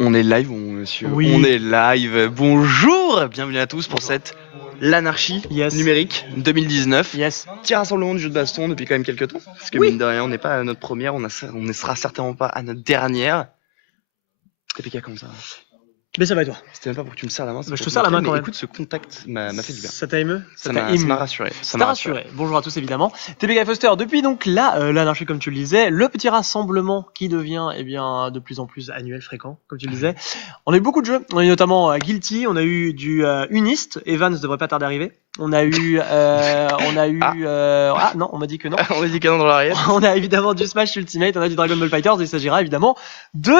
On est live, monsieur. Oui. On est live. Bonjour, bienvenue à tous pour cette l'anarchie numérique 2019. Petit rassemblement de jeux de baston depuis quand même quelques temps. Parce que mine de rien, on n'est pas à notre première, on ne sera certainement pas à notre dernière. TPK, comment ça va? Mais ça va et toi? C'était même pas pour que tu me serres la main. Je te serre la main quand même. Écoute, ce contact m'a fait du bien. Ça t'a ému? Ça m'a rassuré. Ça m'a rassuré. Bonjour à tous évidemment. TPK Foster, depuis donc là, l'anarchie comme tu le disais, le petit rassemblement qui devient de plus en plus annuel, fréquent, comme tu le disais. On a eu beaucoup de jeux. On a eu notamment Guilty, on a eu du Unist. Evans ne devrait pas tarder à arriver. On a eu, ah non, on m'a dit que non. On m'a dit que non dans l'arrière. On a évidemment du Smash Ultimate, on a du Dragon Ball Fighters, et il s'agira évidemment de,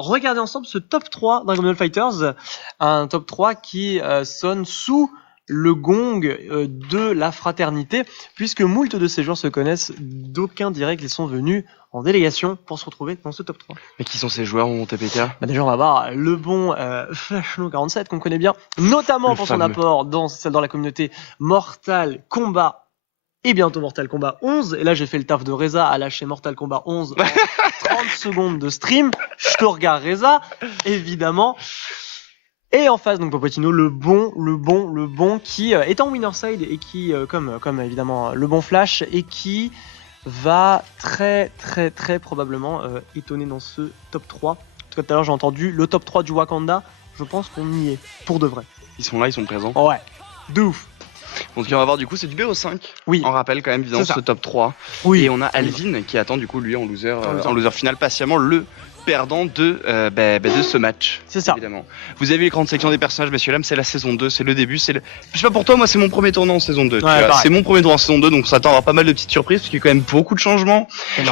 regarder ensemble ce top 3 Dragon Ball Fighters, un top 3 qui sonne sous le gong de la fraternité, puisque moult de ces joueurs se connaissent, d'aucuns diraient qu'ils sont venus en délégation pour se retrouver dans ce top 3. Mais qui sont ces joueurs, mon TPK? Déjà, on va voir le bon Flashno47 qu'on connaît bien, notamment pour son apport dans la communauté Mortal Kombat et bientôt Mortal Kombat 11. Et là, j'ai fait le taf de Reza à lâcher Mortal Kombat 11 en 30 secondes de stream. Je te regarde, Reza, évidemment. Et en face, donc Popotino, le bon qui est en winner side et qui, comme évidemment le bon Flash, et qui va très probablement étonner dans ce top 3. En tout cas, tout à l'heure, j'ai entendu le top 3 du Wakanda. Je pense qu'on y est, pour de vrai. Ils sont là, ils sont présents. Ouais, de ouf. Donc, on va voir du coup, c'est du BO5. Oui. On rappelle quand même, évidemment, ce top 3. Oui. Et on a Alvin qui attend du coup, lui, en loser final, patiemment, le perdant de ce match. C'est ça. Évidemment. Vous avez vu l'écran de sélection des personnages, messieurs dames, c'est la saison 2, c'est le début, je sais pas pour toi, moi c'est mon premier tournant en saison 2. C'est mon premier tournant en saison 2, donc on s'attend à avoir pas mal de petites surprises, parce qu'il y a quand même beaucoup de changements.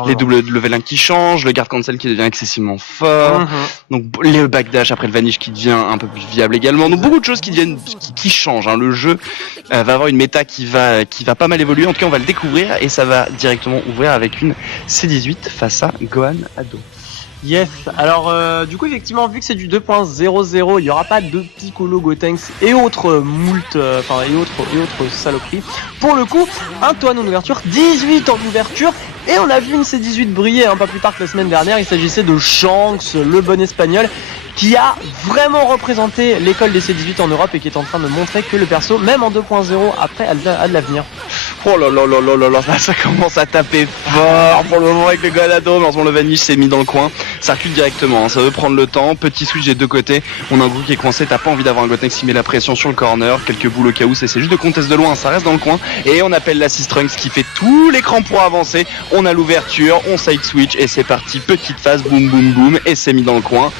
Les doubles level 1 qui changent, le guard cancel qui devient excessivement fort, donc le backdash après le vanish qui devient un peu plus viable également, donc beaucoup de choses qui changent, hein. Le jeu va avoir une méta qui va pas mal évoluer, en tout cas on va le découvrir, et ça va directement ouvrir avec une C18 face à Gohan Ado. Yes, alors du coup effectivement vu que c'est du 2.00, il y aura pas de Piccolo, Gotenks et autres et autres saloperies. Pour le coup, un Toan en ouverture, 18 en ouverture, et on a vu une C18 briller un peu plus tard que la semaine dernière. Il s'agissait de Shanks, le bon espagnol, qui a vraiment représenté l'école des C18 en Europe et qui est en train de montrer que le perso, même en 2.0, après a de l'avenir. Oh là là là là là là, ça commence à taper fort pour le moment avec le Ganado, mais en ce moment le Vanish s'est mis dans le coin, ça recule directement, hein. Ça veut prendre le temps, petit switch des deux côtés, on a un groupe qui est coincé, t'as pas envie d'avoir un Gotenks qui met la pression sur le corner, quelques boules au cas où, c'est juste de contest de loin, ça reste dans le coin, et on appelle l'assist Trunks qui fait tout l'écran pour avancer, on a l'ouverture, on side switch, et c'est parti, petite phase, boum boum boum, et c'est mis dans le coin.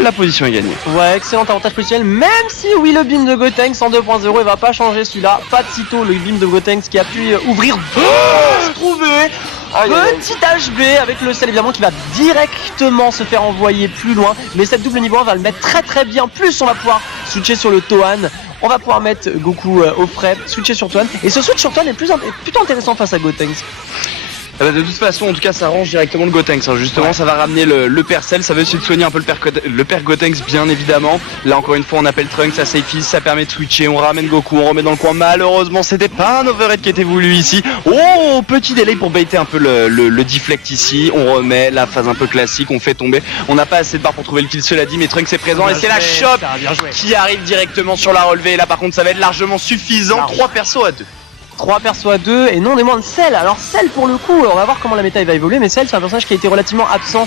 La position est gagnée. Ouais, excellent avantage positionnel, même si oui, le beam de Gotenks en 2.0, il va pas changer celui-là. Pas de sitôt le beam de Gotenks qui a pu ouvrir trouver petit HB avec le sel évidemment qui va directement se faire envoyer plus loin. Mais cette double niveau 1 va le mettre très bien. Plus on va pouvoir switcher sur le Toan. On va pouvoir mettre Goku au frais, switcher sur Toan. Et ce switch sur Toan est plutôt intéressant face à Gotenks. De toute façon, en tout cas, ça range directement le Gotenks, hein. Justement, ça va ramener le père Cell, ça veut essayer de soigner un peu le père Gotenks, bien évidemment. Là, encore une fois, on appelle Trunks, ça safeise, ça permet de switcher, on ramène Goku, on remet dans le coin. Malheureusement, c'était pas un overhead qui était voulu ici. Oh, petit délai pour baiter un peu le deflect ici. On remet la phase un peu classique, on fait tomber. On n'a pas assez de barre pour trouver le kill, cela dit, mais Trunks est présent et c'est la chop qui arrive directement sur la relevée. Et là, par contre, ça va être largement suffisant. 3 persos à 2. 3 persos à 2 et non des moins de Cell. Alors Cell pour le coup, on va voir comment la méta va évoluer, mais Cell c'est un personnage qui a été relativement absent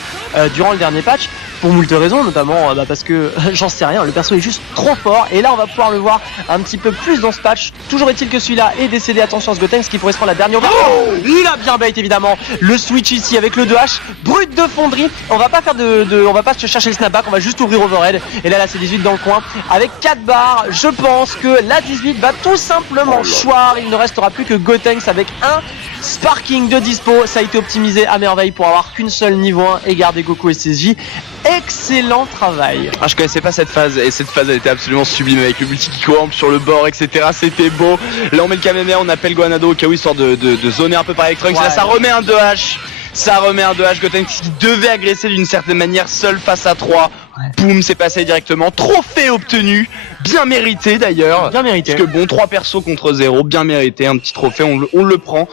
durant le dernier patch pour moult raisons, notamment parce que j'en sais rien, le perso est juste trop fort et là on va pouvoir le voir un petit peu plus dans ce patch. Toujours est-il que celui-là est décédé, attention à ce Gotenks qui pourrait se prendre la dernière ouverture. Il a bien bait évidemment le switch ici avec le 2H, brut de fonderie. On va pas faire on va pas se chercher le snapback, on va juste ouvrir overhead et là c'est 18 dans le coin avec 4 barres. Je pense que la 18 va tout simplement choir, il ne restera plus que Gotenks avec un sparking de dispo. Ça a été optimisé à merveille pour avoir qu'une seule niveau 1 et garder Goku et SSJ. Excellent travail. Je connaissais pas cette phase et cette phase elle était absolument sublime avec le multi qui corrompt sur le bord, etc. C'était beau. Là on met le Kamehameha, on appelle Guanado au cas où histoire de zoner un peu par Electronics. Là ça remet un 2H. Ça remet un 2H Gotenks qui devait agresser d'une certaine manière seul face à 3. Boum, c'est passé directement. Trophée obtenu. Bien mérité d'ailleurs. Bien mérité. Parce que bon, 3 persos contre 0. Bien mérité. Un petit trophée, on le prend.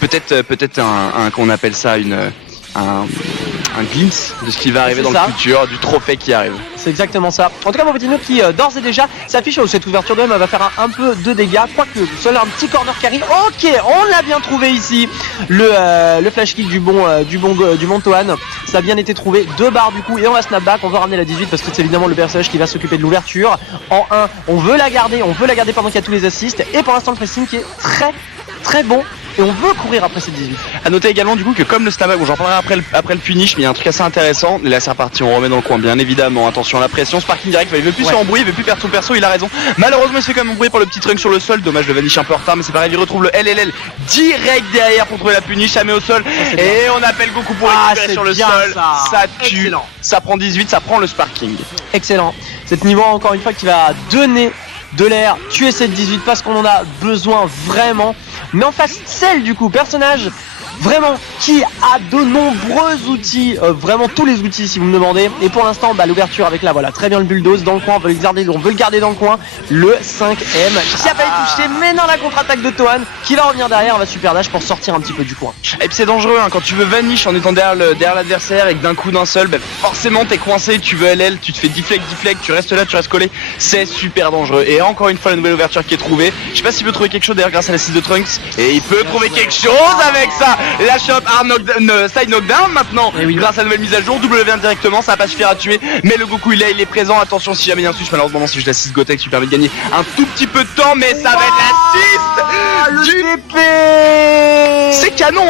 peut-être qu'on appelle ça un glimpse de ce qui va arriver dans le futur, du trophée qui arrive. C'est exactement ça. En tout cas, Popotino qui d'ores et déjà s'affiche cette ouverture de M va faire un peu de dégâts, quoique seul un petit corner carry. Ok, on l'a bien trouvé ici. Le flash kick du bon Toan. Ça a bien été trouvé. 2 barres du coup et on va snapback. On va ramener la 18 parce que c'est évidemment le personnage qui va s'occuper de l'ouverture. En 1, on veut la garder pendant qu'il y a tous les assists. Et pour l'instant, le pressing qui est très bon. Et on veut courir après cette 18. A noter également du coup que comme le snapback, bon j'en parlerai après le finish, mais il y a un truc assez intéressant. Et là c'est reparti, on remet dans le coin bien évidemment. Attention à la pression, Sparking direct, il veut plus se embrouiller, il veut plus perdre son perso, il a raison. Malheureusement il se fait quand même embrouiller par le petit trunk sur le sol. Dommage de vanish un peu en retard, mais c'est pareil, il retrouve le LLL direct derrière pour trouver la punish, ça met au sol. Et on appelle Goku pour récupérer sur le sol. Ça tue. Excellent. Ça prend 18, ça prend le Sparking. Excellent. Cette niveau encore une fois qui va donner de l'air, tuer cette 18 parce qu'on en a besoin vraiment. Mais en face, Cell du coup, personnage vraiment qui a de nombreux outils, vraiment tous les outils si vous me demandez. Et pour l'instant, l'ouverture avec là, voilà, très bien le bulldoze dans le coin, on veut le garder dans le coin. Le 5M qui a pas été touché, mais dans la contre-attaque de Toan qui va revenir derrière, on va super dash pour sortir un petit peu du coin. Et puis c'est dangereux quand tu veux vanish en étant derrière l'adversaire et que d'un coup d'un seul, forcément t'es coincé, tu veux LL, tu te fais deflect, tu restes là, tu restes collé, c'est super dangereux. Et encore une fois la nouvelle ouverture qui est trouvée. Je sais pas s'il peut trouver quelque chose d'ailleurs grâce à l'assist de Trunks. Et il peut trouver quelque chose avec ça. La shop side knockdown maintenant, grâce à la nouvelle mise à jour, W1 directement, ça va pas suffire à tuer, mais le Goku il est présent. Attention si jamais il y a un switch, malheureusement c'est juste l'assist Gotenks qui lui permet de gagner un tout petit peu de temps, mais ça va être l'assist du TP. C'est canon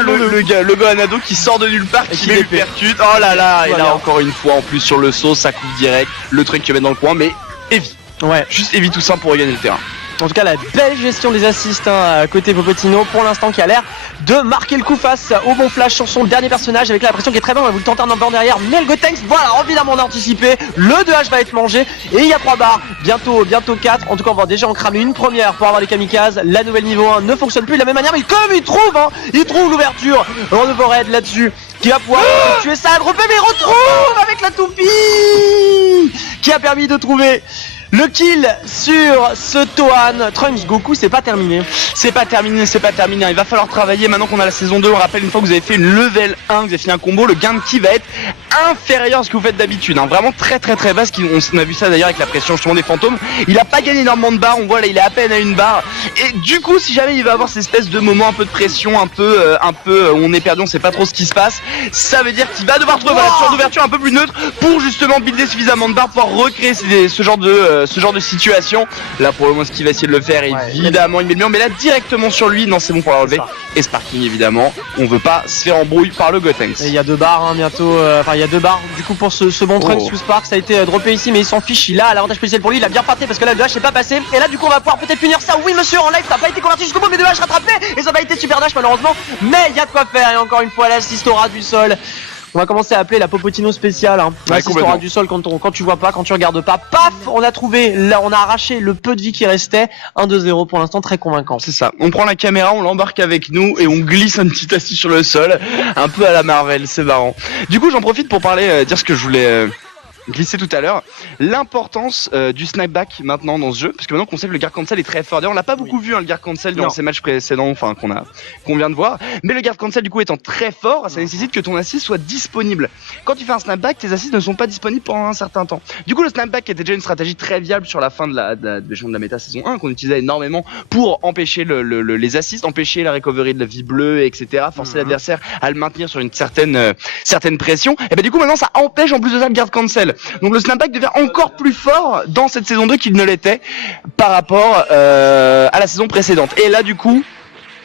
le Gohanado qui sort de nulle part, qui lui percute. Oh là là, et là encore une fois en plus sur le saut, ça coupe direct, le truc qui met dans le coin, mais Heavy. Ouais, juste Heavy tout simple pour regagner le terrain. En tout cas, la belle gestion des assists côté Popotino pour l'instant qui a l'air de marquer le coup face au bon flash sur son dernier personnage avec la pression qui est très bonne. On va vous le tenter un knockdown derrière, mais le Gotenks, voilà, évidemment on a anticipé. Le 2H va être mangé et il y a 3 barres, bientôt 4. En tout cas, on va déjà en cramer une première pour avoir les kamikazes. La nouvelle niveau 1 ne fonctionne plus de la même manière, mais comme il trouve l'ouverture. On de Red là-dessus qui va pouvoir tuer ça à dropper, mais il retrouve avec la toupie qui a permis de trouver le kill sur ce Toan. Trunks Goku, c'est pas terminé. C'est pas terminé. Il va falloir travailler maintenant qu'on a la saison 2. On rappelle une fois que vous avez fait une level 1, que vous avez fini un combo, le gain de ki va être inférieur à ce que vous faites d'habitude. Vraiment très bas. On a vu ça d'ailleurs avec la pression justement des fantômes. Il a pas gagné énormément de barres. On voit là, il est à peine à une barre. Et du coup, si jamais il va avoir cette espèce de moment un peu de pression, un peu où on est perdu, on sait pas trop ce qui se passe, ça veut dire qu'il va devoir trouver une d'ouverture un peu plus neutre pour justement builder suffisamment de barres pour pouvoir recréer ce genre de situation. Là pour le moment ce qu'il va essayer de le faire, évidemment il met le mur, mais là directement sur lui, non c'est bon pour la relever. Et Sparking évidemment, on veut pas se faire embrouiller par le Gotenks. Il y a 2 barres bientôt, il y a 2 barres du coup pour ce bon Trunks sous Spark. Ça a été droppé ici mais il s'en fiche, il a l'avantage spécial pour lui, il a bien frappé parce que là le 2H n'est pas passé. Et là du coup on va pouvoir peut-être punir ça. Oui monsieur, en live ça n'a pas été converti jusqu'au bout, mais 2H rattrapé et ça n'a pas été super dash malheureusement, mais il y a de quoi faire. Et encore une fois l'assist aura du sol. On va commencer à appeler la Popotino spéciale. L'assist aura du sol quand tu vois pas, quand tu regardes pas. Paf, on a trouvé, là on a arraché le peu de vie qui restait. 1-2-0 pour l'instant, très convaincant. C'est ça. On prend la caméra, on l'embarque avec nous et on glisse un petit assis sur le sol, un peu à la Marvel. C'est marrant. Du coup, j'en profite pour dire ce que je voulais. Glisser tout à l'heure, l'importance du snapback maintenant dans ce jeu, parce que maintenant qu'on sait que le guard cancel est très fort. D'ailleurs on l'a pas beaucoup vu le guard cancel dans ces matchs précédents, qu'on vient de voir, mais le guard cancel du coup étant très fort, ça nécessite que ton assist soit disponible. Quand tu fais un snapback, tes assists ne sont pas disponibles pendant un certain temps. Du coup le snapback était déjà une stratégie très viable sur la fin de la méta saison 1 qu'on utilisait énormément pour empêcher les assists, empêcher la recovery de la vie bleue, etc. Forcer l'adversaire à le maintenir sur une certaine pression. Et du coup maintenant ça empêche en plus de ça le guard cancel. Donc le snapback devient encore plus fort dans cette saison 2 qu'il ne l'était par rapport à la saison précédente. Et là du coup,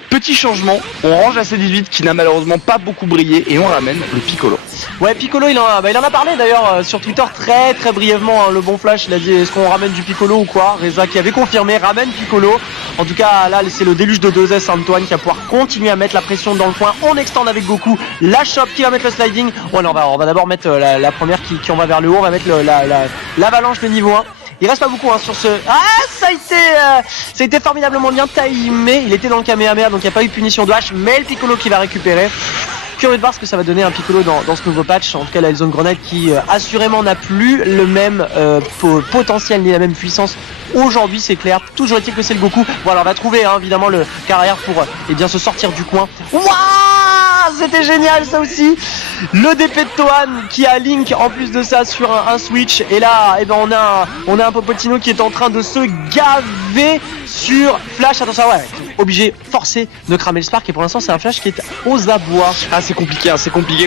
petit changement, on range la C18 qui n'a malheureusement pas beaucoup brillé et on ramène le Piccolo. Ouais, Piccolo il en a parlé d'ailleurs sur Twitter très brièvement, le bon flash, il a dit est-ce qu'on ramène du Piccolo ou quoi. Reza qui avait confirmé, ramène Piccolo. En tout cas là c'est le déluge de 2S Antoine qui va pouvoir continuer à mettre la pression dans le coin. On extend avec Goku, la shop qui va mettre le sliding. Ouais, non, on va d'abord mettre la première qui en va vers le haut, on va mettre l'avalanche de niveau 1. Il reste pas beaucoup sur ce... ça a été formidablement bien timé. Il était dans le Kamehameha donc il n'y a pas eu de punition de H, mais le Piccolo qui va récupérer. Curieux de voir ce que ça va donner un Piccolo dans ce nouveau patch. En tout cas la zone grenade qui assurément n'a plus le même potentiel ni la même puissance aujourd'hui, c'est clair. Toujours est-il que c'est le Goku. Voilà, on va trouver évidemment le carrière pour bien se sortir du coin. Waouh, c'était génial ça aussi. Le DP de Tohan qui a Link en plus de ça sur un switch. Et là, on a un Popotino qui est en train de se gaver sur Flash. Attention, ouais, obligé, forcé de cramer le Spark. Et pour l'instant, c'est un Flash qui est aux abois. Ah, c'est compliqué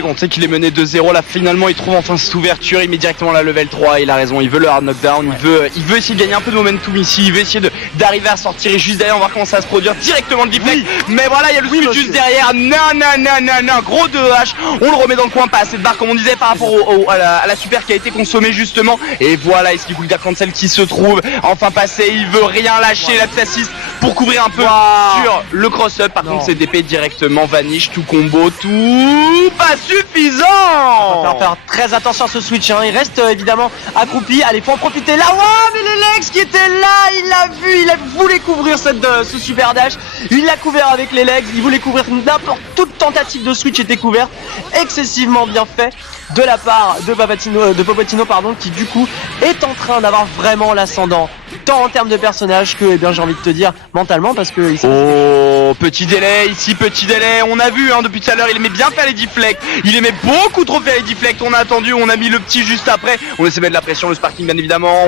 quand on sait qu'il est mené 2-0. Là, finalement, il trouve enfin cette ouverture. Il met directement la level 3. Il a raison, il veut le hard knockdown. Il veut essayer de gagner un peu de momentum ici. Il veut essayer d'arriver à sortir. Et juste derrière, on va voir comment ça va se produire. Directement le deflect. Mais voilà, il y a le switch juste derrière. Non. Gros 2H. On le remet dans le coin. Pas assez de barre, comme on disait, par rapport à la super qui a été consommée justement. Et voilà, est-ce qu'il faut le dire cancel qui se trouve enfin passé. Il veut rien lâcher. La petite assist pour couvrir un peu sur le cross-up. Par contre, c'est DP directement vanish. Tout combo, tout pas suffisant. On va faire très attention à ce switch. Il reste évidemment accroupi. Allez, faut en profiter là. Mais les legs qui étaient là, il l'a vu. Il voulait couvrir ce super dash. Il l'a couvert avec les legs. Il voulait couvrir n'importe toute tentative de switch était couverte. Excessivement bien fait de la part de Popotino, qui du coup est en train d'avoir vraiment l'ascendant, tant en termes de personnage que, j'ai envie de te dire, mentalement, parce que ici, petit délai, on a vu depuis tout à l'heure, il aimait bien faire les deflects, il aimait beaucoup trop faire les deflects, on a attendu, on a mis le petit juste après, on essaie de mettre de la pression, le sparking bien évidemment,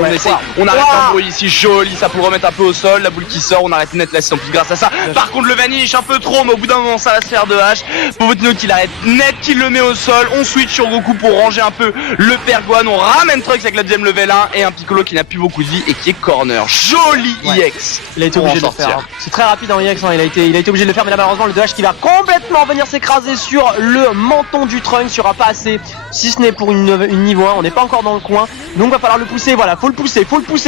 on arrête un bruit ici joli, ça pour le remettre un peu au sol, la boule qui sort, on arrête net la en plus grâce à ça. Par contre le vanish un peu trop, mais au bout d'un moment ça va se faire de hache. Popotino qui l'arrête net, qui le met au sol, on switch sur Goku pour ranger un peu le Pergohan, on ramène Trunks avec la deuxième level 1 et un Piccolo qui n'a plus beaucoup de vie et qui est corner. Joli EX. Il a été obligé de le faire. C'est très rapide en EX, il a été obligé de le faire, mais là malheureusement le 2H qui va complètement venir s'écraser sur le menton du Trunks, il n'y aura pas assez, si ce n'est pour une niveau 1, on n'est pas encore dans le coin, donc va falloir le pousser, voilà, faut le pousser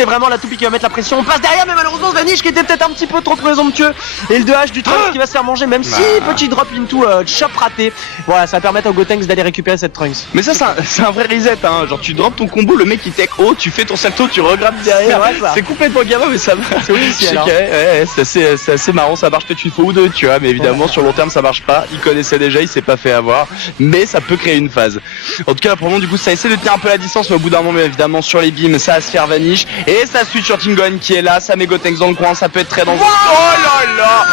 vraiment, la toupie qui va mettre la pression, on passe derrière, mais malheureusement Vanish qui était peut-être un petit peu trop présomptueux, et le 2H du Trunks qui va se faire manger, même si petit drop into chop raté, voilà, ça va permettre au Gotenks d'aller récupérer cette Trunks. Mais ça c'est un vrai reset, genre tu drops ton combo, le mec il tech haut, tu fais ton salto, tu regrappes derrière, c'est complètement gamin mais ça marche. C'est officiel. C'est assez marrant, ça marche peut-être une fois ou deux, tu vois, mais évidemment sur long terme ça marche pas. Il connaissait déjà, il s'est pas fait avoir, mais ça peut créer une phase. En tout cas pour le moment du coup ça essaie de tenir un peu la distance, mais au bout d'un moment évidemment sur les beams ça va se faire vanish et ça switch sur Tingon qui est là, ça met Gotenks dans le coin, ça peut être très dangereux. Oh là là,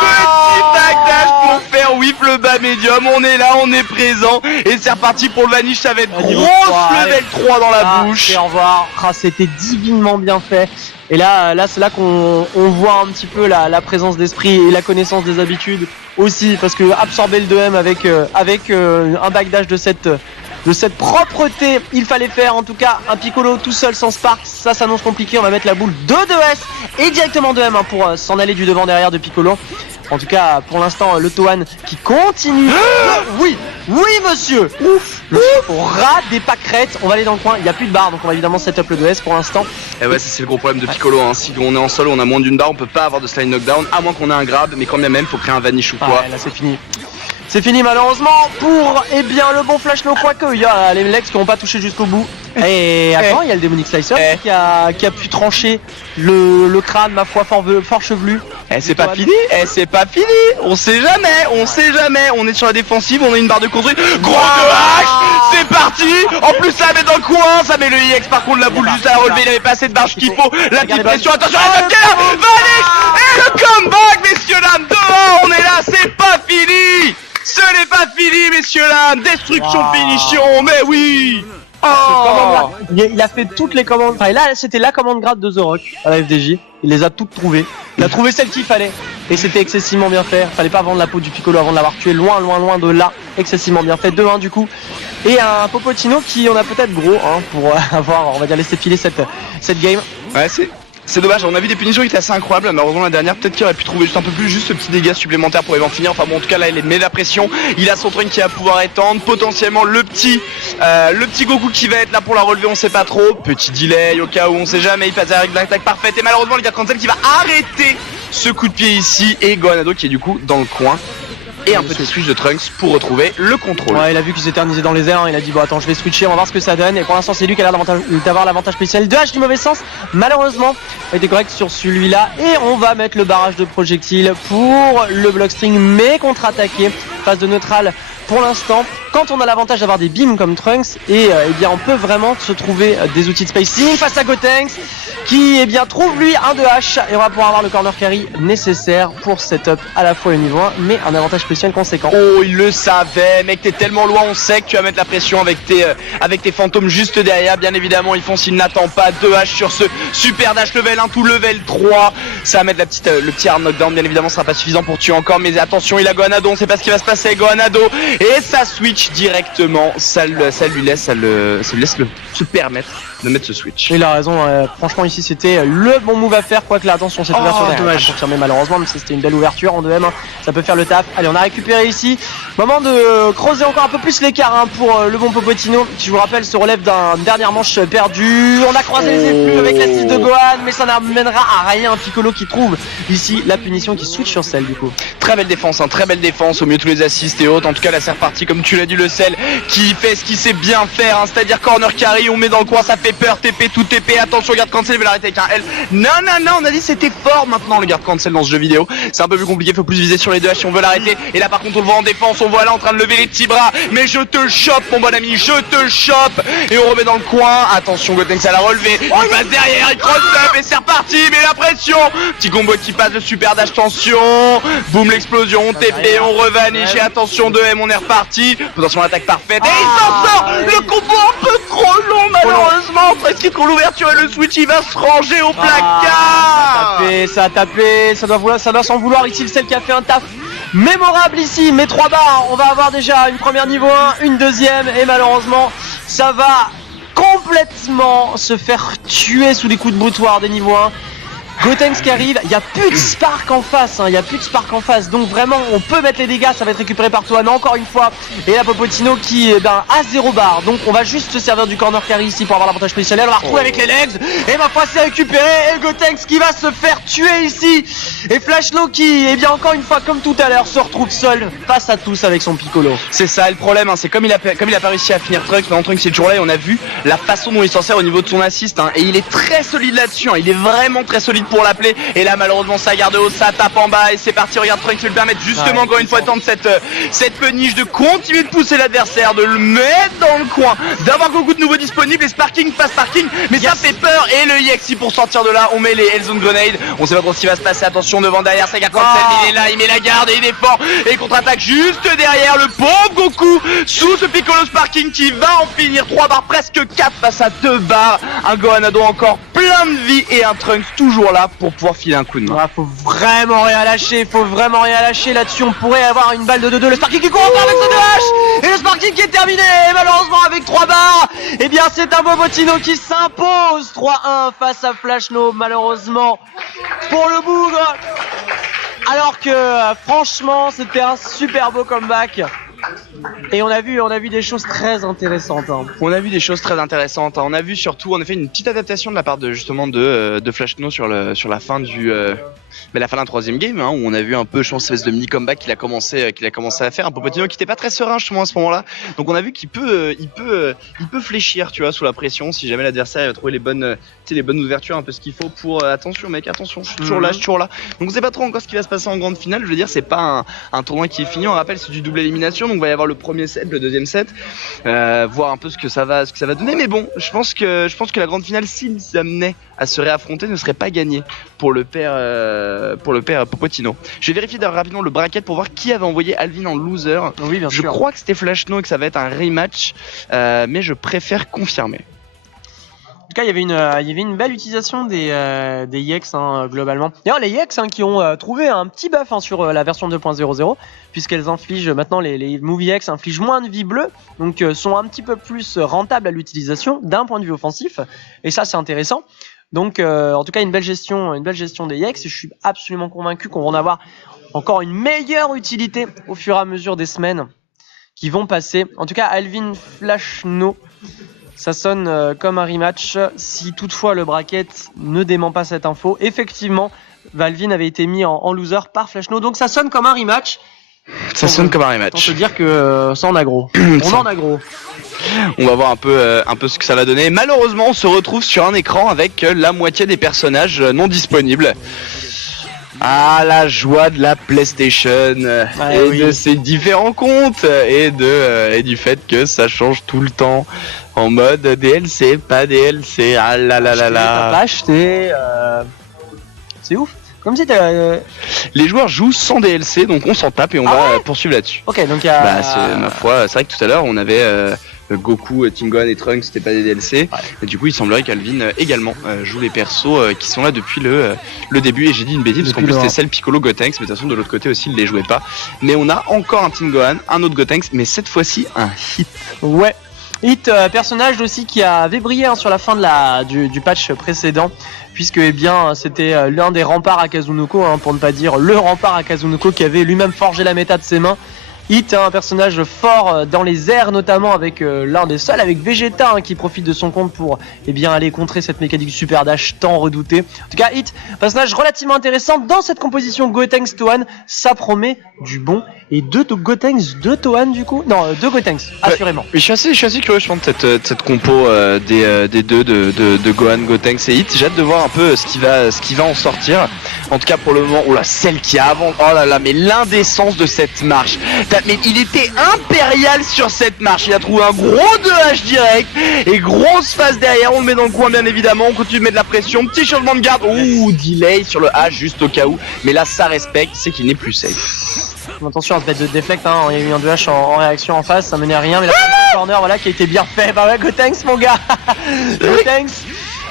petit backdash pour faire whiff le bas médium, on est là, on est présent et c'est reparti pour le vanish, ça va être grosse level 3 dans la bouche. Et au revoir, c'était divinement bien fait. Et là c'est là qu'on voit un petit peu la présence d'esprit et la connaissance des habitudes aussi, parce que absorber le 2M avec un backdash de cette propreté, il fallait faire. En tout cas un Piccolo tout seul sans Spark, ça s'annonce compliqué. On va mettre la boule de 2S et directement 2M pour s'en aller du devant derrière de Piccolo. En tout cas pour l'instant le Tohan qui continue. Oui monsieur. Le rat des pâquerettes. On va aller dans le coin, il n'y a plus de barre, donc on va évidemment setup le 2S pour l'instant. Et ouais, c'est le gros problème de Piccolo, si on est en sol, on a moins d'une barre, on peut pas avoir de slide knockdown, à moins qu'on ait un grab, mais quand même faut créer un vanish ou quoi. Ouais, là c'est fini. C'est fini malheureusement pour le bon flash no, quoique il y a les legs qui n'ont pas touché jusqu'au bout. Et attends, il y a le Demonic Slicer qui a pu trancher le crâne, ma foi, fort chevelu. C'est pas fini, on sait jamais, on est sur la défensive, on a une barre de construit, gros 2H, c'est parti, en plus ça met dans le coin, ça met le EX, par contre la boule juste à la relever, il avait pas assez de barre qu'il faut, la petite pression, attention, et le comeback, messieurs dames, dehors, on est là, c'est pas fini, ce n'est pas fini, messieurs dames, destruction, finition, mais oui. Il a fait toutes les commandes. Enfin, là, c'était la commande grade de The Rock à la FDJ. Il les a toutes trouvées. Il a trouvé celle qu'il fallait. Et c'était excessivement bien fait. Fallait pas vendre la peau du Piccolo avant de l'avoir tué. Loin de là. Excessivement bien fait. 2-1 du coup. Et un Popotino qui en a peut-être gros pour avoir, on va dire, laissé filer cette game. Ouais, c'est dommage, on a vu des punitions qui étaient assez incroyables, malheureusement la dernière peut-être qu'il aurait pu trouver juste un peu plus, juste ce petit dégât supplémentaire pour en finir. Enfin bon, en tout cas là il met la pression, il a son train qui va pouvoir étendre, potentiellement le petit Goku qui va être là pour la relever, on sait pas trop, petit delay au cas où, on sait jamais, il passe avec l'attaque parfaite et malheureusement le gars Cancel qui va arrêter ce coup de pied ici et Gohanado qui est du coup dans le coin. Et un petit switch de Trunks pour retrouver le contrôle. Ouais, il a vu qu'il s'éternisait dans les airs, il a dit bon attends je vais switcher, on va voir ce que ça donne. Et pour l'instant c'est lui qui a l'air d'avoir l'avantage spécial. 2H du mauvais sens, malheureusement a été correct sur celui-là. Et on va mettre le barrage de projectiles pour le blockstring mais contre-attaqué. Phase de neutral pour l'instant, quand on a l'avantage d'avoir des beams comme Trunks, et eh bien on peut vraiment se trouver des outils de spacing face à Gotenks, qui eh bien trouve lui un 2H, et on va pouvoir avoir le corner carry nécessaire pour setup à la fois le niveau 1, mais un avantage position conséquent. Oh, il le savait, mec, t'es tellement loin, on sait que tu vas mettre la pression avec tes fantômes juste derrière. Bien évidemment, ils font s'il n'attend pas 2H sur ce super dash level 1 tout level 3. Ça va mettre le petit hard knockdown, bien évidemment, ce sera pas suffisant pour tuer encore, mais attention, il a Gohanado, on sait pas ce qui va se passer avec Gohanado, et ça switch directement, ça lui laisse se permettre de mettre ce switch. Il a raison, franchement ici c'était le bon move à faire, quoique là attention cette ouverture n'est pas confirmée malheureusement, mais c'était une belle ouverture en 2M, ça peut faire le taf. Allez, on a récupéré ici, moment de creuser encore un peu plus l'écart pour le bon Popotino, qui je vous rappelle se relève d'un dernière manche perdue. On a croisé les effluves avec l'assist de Gohan, mais ça n'amènera à rien. Piccolo qui trouve ici la punition, qui switch sur celle du coup. Très belle défense, très belle défense au milieu de tous les assists et autres. En tout cas là c'est reparti, comme tu l'as dit, le sel qui fait ce qu'il sait bien faire, c'est-à-dire corner carry, on met dans le coin, ça fait peur, TP, tout TP, attention, garde cancel, il veut l'arrêter avec un L. Non, on a dit c'était fort maintenant le garde cancel dans ce jeu vidéo. C'est un peu plus compliqué, faut plus viser sur les 2H si on veut l'arrêter. Et là par contre on le voit en défense, on voit là en train de lever les petits bras, mais je te chope mon bon ami, je te chope. Et on remet dans le coin, attention Gotenks à la relever, il passe derrière, il cross up et c'est reparti, mais la pression. Petit combo qui passe, le super dash, tension, boum l'explosion, on TP, on revanish et attention 2M, on est reparti. Potentiellement l'attaque parfaite et il s'en sort. Le combo un peu trop long malheureusement, presque il trouve l'ouverture et le switch il va se ranger au placard. Ça a tapé, ça doit s'en vouloir ici, le celle qui a fait un taf mémorable ici, mais 3 barres, on va avoir déjà une première niveau 1, une deuxième, et malheureusement ça va complètement se faire tuer sous les coups de broutoir des niveaux 1. Gotenks qui arrive, il n'y a plus de spark en face, il n'y a plus de spark en face, donc vraiment on peut mettre les dégâts, ça va être récupéré par Toan encore une fois, et la Popotino qui est a 0 barre, donc on va juste se servir du corner carry ici pour avoir l'avantage positionnel, on va retrouver avec les legs, et ma foi c'est récupéré, et Gotenks qui va se faire tuer ici, et Flashno qui, bien encore une fois comme tout à l'heure, se retrouve seul face à tous avec son Piccolo. C'est ça le problème, c'est comme il a pas réussi à finir Trunks, mais Trunks c'est toujours là, et on a vu la façon dont il s'en sert au niveau de son assist, et il est très solide là-dessus, il est vraiment très solide pour l'appeler, et là malheureusement ça garde haut, ça tape en bas et c'est parti. Regarde Trunks lui permettre justement encore une fois de tendre cette puniche, de continuer de pousser l'adversaire, de le mettre dans le coin, d'avoir beaucoup de nouveaux disponibles, et Sparking face Sparking, mais ça fait peur, et le EXI pour sortir de là, on met les Hellzone Grenade, on sait pas trop ce qui va se passer, attention devant derrière, ça garde cancel, il est là, il met la garde et il est fort, et contre-attaque juste derrière le pauvre Goku sous ce Piccolo Sparking qui va en finir 3 barres, presque 4 face à 2 barres, un Gohanado encore plein de vie et un Trunks toujours là pour pouvoir filer un coup de main. Faut vraiment rien lâcher, là-dessus, on pourrait avoir une balle de 2-2, le Sparking qui court encore avec ce 2H, et le Sparking qui est terminé, et malheureusement avec 3 barres, et bien c'est un Popotino qui s'impose 3-1 face à Flashno, malheureusement pour le bougre, alors que franchement c'était un super beau comeback. Et on a vu des choses très intéressantes. On a vu des choses très intéressantes. On a vu surtout, en effet, une petite adaptation de la part de justement de Flashno sur la fin la fin d'un troisième game, où on a vu un peu, je pense, espèce de mini comeback qu'il a commencé à faire. Un Popotino qui était pas très serein justement à ce moment-là. Donc on a vu qu'il peut fléchir, tu vois, sous la pression, si jamais l'adversaire va trouver les bonnes ouvertures, un peu ce qu'il faut pour attention mec, attention, je suis toujours là. Donc on sait pas trop encore ce qui va se passer en grande finale. Je veux dire, c'est pas un tournoi qui est fini. On rappelle, c'est du double élimination, donc il va y avoir le premier set, le deuxième set, voir un peu ce que ça va donner. Mais bon, je pense que la grande finale, s'ils amenaient à se réaffronter, ne serait pas gagnée pour le père Popotino. Je vais vérifier rapidement le bracket pour voir qui avait envoyé Alvin en loser. Oui, bien sûr. Je crois que c'était Flashno et que ça va être un rematch, mais je préfère confirmer. En tout cas, il y avait une belle utilisation des EX globalement. D'ailleurs, les EX qui ont trouvé un petit buff sur la version 2.00, puisqu'elles infligent maintenant les Move EX infligent moins de vie bleue, donc sont un petit peu plus rentables à l'utilisation d'un point de vue offensif. Et ça, c'est intéressant. Donc, en tout cas, une belle gestion des EX. Je suis absolument convaincu qu'on va en avoir encore une meilleure utilité au fur et à mesure des semaines qui vont passer. En tout cas, Alvin Flashno, ça sonne comme un rematch. Si toutefois le bracket ne dément pas cette info, effectivement, Alvin avait été mis en loser par Flashno, donc ça sonne comme un rematch. Ça sonne comme un rematch. On peut dire que ça en a gros. On en a gros. On va voir un peu ce que ça va donner. Malheureusement, on se retrouve sur un écran avec la moitié des personnages non disponibles. Ah, la joie de la PlayStation et de ses différents comptes et du fait que ça change tout le temps en mode DLC, pas DLC. Ah là là là là. T'as pas acheté. C'est ouf. Comme si Les joueurs jouent sans DLC, donc on s'en tape et on va poursuivre là-dessus. Ok, donc il y a... Bah, c'est ma foi. C'est vrai que tout à l'heure on avait Goku, Tingon et Trunks, c'était pas des DLC. Ouais. Et du coup, il semblerait qu'Alvin également joue les persos qui sont là depuis le début. Et j'ai dit une bêtise parce qu'en plus c'était celle Piccolo Gotenks, mais de toute façon de l'autre côté aussi il les jouait pas. Mais on a encore un Tingohan, un autre Gotenks, mais cette fois-ci un Hit. Ouais. Hit, personnage aussi qui avait brillé sur la fin de du patch précédent, puisque eh bien c'était l'un des remparts à Kazunoko, pour ne pas dire le rempart à Kazunoko, qui avait lui-même forgé la méta de ses mains. Hit, un personnage fort dans les airs, notamment avec l'un des seuls avec Vegeta qui profite de son compte pour aller contrer cette mécanique Super Dash tant redoutée. En tout cas, Hit, personnage relativement intéressant dans cette composition Gotenks Tohan, ça promet du bon. Et deux Gotenks, deux Tohan du coup. Non, deux Gotenks, assurément. Mais je suis assez curieux je pense de cette compo des deux de Gohan, Gotenks et Hit. J'ai hâte de voir un peu ce qui va en sortir. En tout cas pour le moment, celle qui a avant. Oh là là, mais l'indécence de cette marche. Mais il était impérial sur cette marche. Il a trouvé un gros 2H direct et grosse phase derrière. On le met dans le coin bien évidemment. On continue de mettre de la pression. Petit changement de garde. Ouh, delay sur le H juste au cas où. Mais là ça respecte, c'est qu'il n'est plus safe. Attention à ce bête de deflect, il y a eu un 2H en réaction en face, ça menait à rien, mais la corner qui a été bien fait. Bah ouais, Gotenks mon gars. Gotenks.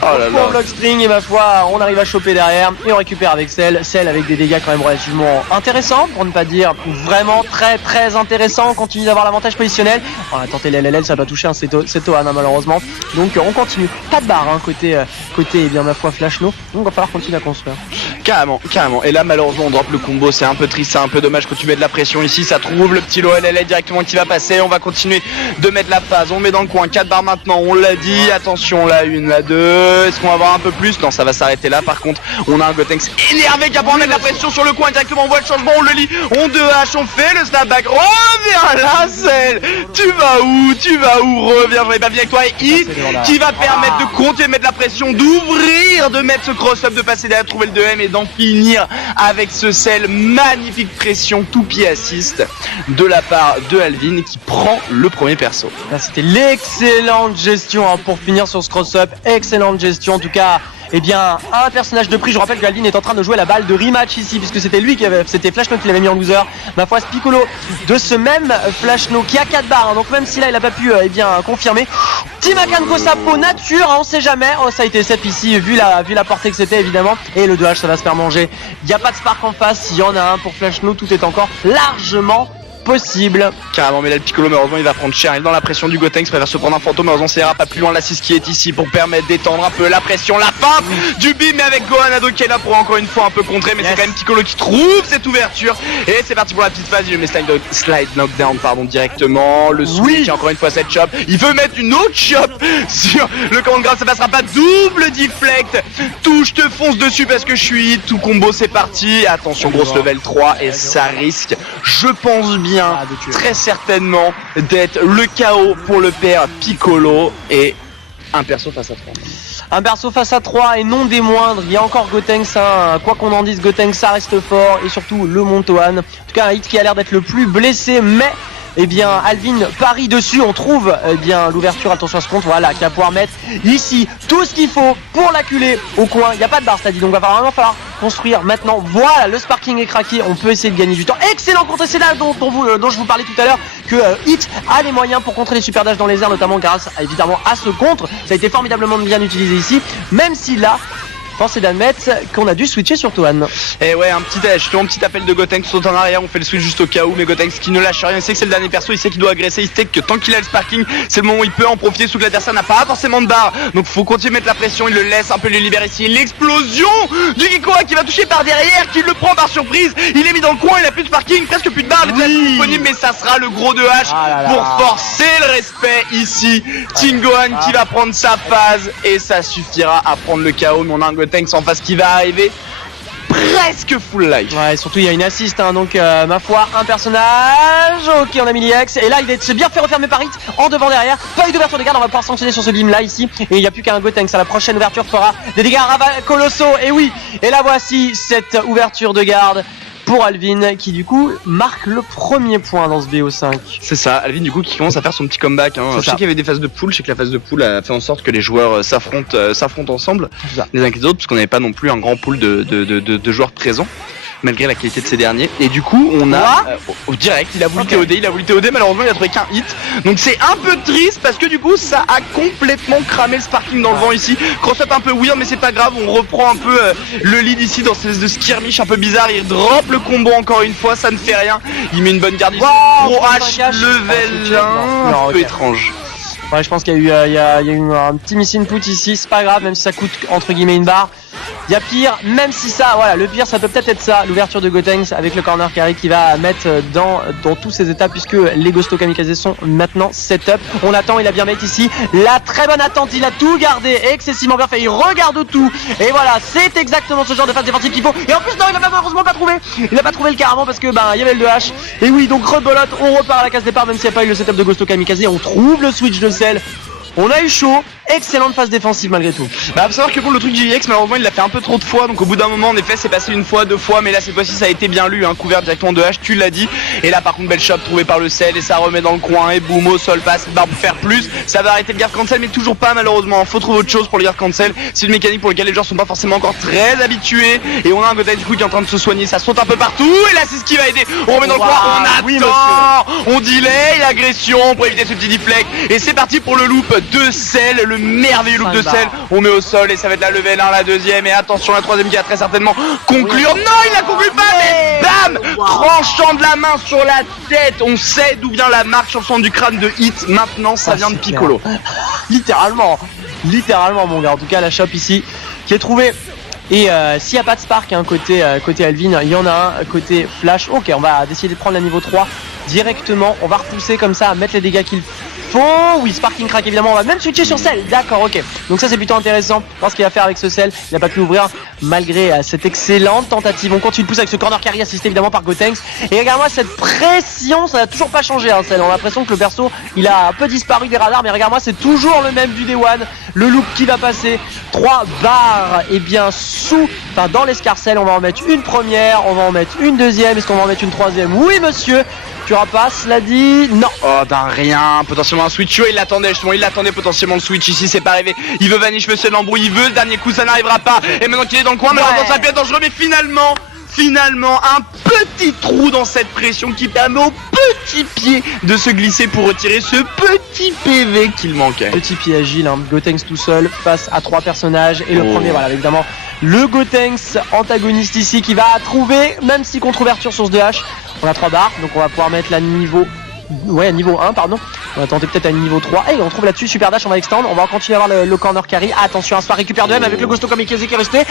Oh là là. Block string et ma foi on arrive à choper derrière et on récupère avec Cell avec des dégâts quand même relativement intéressants, pour ne pas dire vraiment très très intéressants. On continue d'avoir l'avantage positionnel. On a tenté l'LLL, ça va pas toucher c'est Tohan malheureusement, donc on continue, pas de barre côté ma foi Flashno, donc va falloir continuer à construire. Carrément. Et là malheureusement on drop le combo, c'est un peu triste, c'est un peu dommage quand tu mets de la pression ici. Ça trouve le petit low LLL directement qui va passer. On va continuer de mettre la phase, on met dans le coin 4 barres maintenant, on l'a dit. Attention, la 1, la 2. Est-ce qu'on va avoir un peu plus? Non, ça va s'arrêter là. Par contre, on a un Gotenks énervé qui a pas mettre la pression sur le coin directement. On voit le changement, on le lit. On 2H, on fait le snapback. Reviens là, Cell. Tu vas où? Reviens, j'aurais pas bien avec toi. Et Hit qui va permettre de continuer de mettre la pression, d'ouvrir, de mettre ce cross-up, de passer derrière, de trouver le 2M et d'en finir avec ce Cell. Magnifique pression, tout pied assist de la part de Alvin qui prend le premier perso. Là, c'était l'excellente gestion pour finir sur ce cross-up. Excellente gestion en tout cas. Un personnage de prix. Je rappelle que Alvin est en train de jouer la balle de rematch ici, puisque c'était c'était Flashno qui l'avait mis en loser. Ma foi, Piccolo de ce même Flashno qui a 4 barres, donc même si là il a pas pu confirmer. Team Akanko Sapo nature, on sait jamais. Ça a été safe ici vu la portée que c'était évidemment. Et le 2H ça va se faire manger. Il n'y a pas de spark en face, il y en a un pour Flashno, tout est encore largement possible. Carrément, mais là le Piccolo malheureusement il va prendre cher. Il est dans la pression du Gotenks, préfère se prendre un fantôme, malheureusement ça ira pas plus loin. La 6 qui est ici pour permettre d'étendre un peu la pression, la fin du bim, mais avec Gohan qui est là pour encore une fois un peu contrer, mais c'est quand même Piccolo qui trouve cette ouverture. Et c'est parti pour la petite phase, il met slide knockdown directement. Le switch, encore une fois cette chop. Il veut mettre une autre chop sur le command grab, ça passera pas. Double deflect, touche, te fonce dessus parce que je suis hit. Tout combo, c'est parti. Attention, grosse level 3 et ça risque, je pense bien, très certainement d'être le chaos pour le père Piccolo et un perso face à 3. Un perso face à 3 et non des moindres. Il y a encore Gotenks, quoi qu'on en dise, Gotenks ça reste fort, et surtout le Montohan. En tout cas un Hit qui a l'air d'être le plus blessé, mais Alvin parie dessus, on trouve l'ouverture, attention à ce compte, qui va pouvoir mettre ici tout ce qu'il faut pour l'acculer au coin. Il n'y a pas de barre, c'est-à-dire, donc va vraiment falloir construire maintenant. Voilà, le sparking est craqué, on peut essayer de gagner du temps. Excellent contre, c'est là dont je vous parlais tout à l'heure, que Hit a les moyens pour contrer les super dash dans les airs, notamment grâce évidemment à ce contre. Ça a été formidablement bien utilisé ici, même si là, force est d'admettre qu'on a dû switcher sur Tohan. Et ouais, un petit appel de Gotenks saute en arrière, on fait le switch juste au cas où, mais Gotenks qui ne lâche rien, il sait que c'est le dernier perso, il sait qu'il doit agresser, il sait que tant qu'il a le sparking, c'est le moment où il peut en profiter, sous que l'adversaire n'a pas forcément de barre, donc faut continuer de mettre la pression, il le laisse un peu le libérer ici. L'explosion du Gekkoa qui va toucher par derrière, qui le prend par surprise, il est mis dans le coin, il a plus de sparking, presque plus de barre, il est disponible, mais ça sera le gros 2H pour forcer le respect ici. Tingohan qui va prendre sa phase et ça suffira à prendre le KO, mais on a un Gotenks en face qui va arriver presque full life. Ouais, surtout il y a une assist, hein, donc ma foi, un personnage. Ok, on a mis l'EX. Et là, il s'est bien fait refermer par Hit en devant derrière. Pas eu d'ouverture de garde, on va pouvoir sanctionner sur ce beam là ici. Et il n'y a plus qu'un Gotenks. À la prochaine ouverture fera des dégâts colossaux. Et oui, et là voici cette ouverture de garde pour Alvin qui du coup marque le premier point dans ce BO5. C'est ça, Alvin du coup qui commence à faire son petit comeback. Je sais qu'il y avait des phases de poule, je sais que la phase de poule a fait en sorte que les joueurs s'affrontent ensemble les uns avec les autres, parce qu'on n'avait pas non plus un grand pool de joueurs présents, malgré la qualité de ces derniers. Et du coup on a au direct, il a voulu TOD, malheureusement il a trouvé qu'un hit. Donc c'est un peu triste parce que du coup ça a complètement cramé le sparking dans le vent ici. Cross-up un peu weird mais c'est pas grave, on reprend un peu le lead ici dans cette espèce de skirmish un peu bizarre. Il drop le combo encore une fois, ça ne fait rien. Il met une bonne garde ici. Pro H level 1, un peu étrange. Ouais, je pense qu'il y a eu un petit miss input ici, c'est pas grave, même si ça coûte entre guillemets une barre. Il y a pire, même si ça, voilà, le pire ça peut peut-être être ça, l'ouverture de Gotenks avec le corner carry qui va mettre dans tous ses états, puisque les Ghosto Kamikaze sont maintenant setup. On l'attend, il a bien mate ici, la très bonne attente, il a tout gardé, excessivement bien fait, il regarde tout, et voilà, c'est exactement ce genre de phase défensive qu'il faut. Et en plus non, il a malheureusement pas trouvé, il a pas trouvé le carrément parce que il y avait le 2H. Et oui, donc rebolote, on repart à la case départ, même s'il n'y a pas eu le setup de Ghosto Kamikaze, on trouve le switch de sel. On a eu chaud, excellente phase défensive malgré tout. Faut savoir que pour le truc JX, malheureusement il l'a fait un peu trop de fois, donc au bout d'un moment en effet c'est passé une fois, deux fois, mais là cette fois-ci ça a été bien lu, couvert directement de H, tu l'as dit. Et là par contre belle shot trouvée par le sel et ça remet dans le coin et boum au sol passe, pour faire plus, ça va arrêter le guard cancel mais toujours pas malheureusement, faut trouver autre chose pour le guard cancel. C'est une mécanique pour laquelle les joueurs sont pas forcément encore très habitués, et on a un Gotenks du coup qui est en train de se soigner, ça saute un peu partout, et là c'est ce qui va aider, on remet dans le coin, on attend, on delay l'agression pour éviter ce petit deflect, et c'est parti pour le loop de sel, le merveilleux loop de sel, on met au sol et ça va être la level 1, la deuxième, et attention la troisième qui va très certainement conclure. Non, il la conclut pas, mais bam, tranchant de la main sur la tête, on sait d'où vient la marque sur le fond du crâne de Hit, maintenant ça vient de Piccolo. littéralement mon gars, en tout cas la shop ici qui est trouvée. Et s'il n'y a pas de spark côté Alvin, il y en a un côté Flash. Ok, on va décider de prendre la niveau 3 directement, on va repousser comme ça, mettre les dégâts qu'il faut. Oui, Sparking Crack évidemment, on va même switcher sur Cell, d'accord, ok. Donc ça c'est plutôt intéressant, voir ce qu'il va faire avec ce Cell. Il n'a pas pu ouvrir malgré cette excellente tentative. On continue de pousser avec ce corner carry assisté évidemment par Gotenks. Et regarde-moi cette pression, ça n'a toujours pas changé Cell. On a l'impression que le perso il a un peu disparu des radars, mais regarde-moi c'est toujours le même du Day One. Le loop qui va passer, 3 barres et bien dans l'escarcelle. On va en mettre une première, on va en mettre une deuxième, est-ce qu'on va en mettre une troisième? Oui monsieur. Tu rapasses, l'a dit, non. Oh, d'un rien, potentiellement un switch, il l'attendait justement, il l'attendait potentiellement le switch ici, c'est pas arrivé. Il veut vanish monsieur l'embrouille, il veut le dernier coup, ça n'arrivera pas. Et maintenant qu'il est dans le coin, malheureusement ça peut être dangereux, mais finalement, un petit trou dans cette pression qui permet au petit pied de se glisser pour retirer ce petit PV qu'il manquait. Petit pied agile, Gotenks tout seul face à 3 personnages. Et le premier, voilà, évidemment, le Gotenks antagoniste ici qui va trouver, même si contre ouverture source de H, on a 3 barres, donc on va pouvoir mettre la niveau 1, pardon. On va tenter peut-être à niveau 3. Et on trouve là-dessus super dash, on va extendre. On va continuer à avoir le corner carry. Attention, un spar récupère de M avec le Ghosto Kamikaze qui est resté.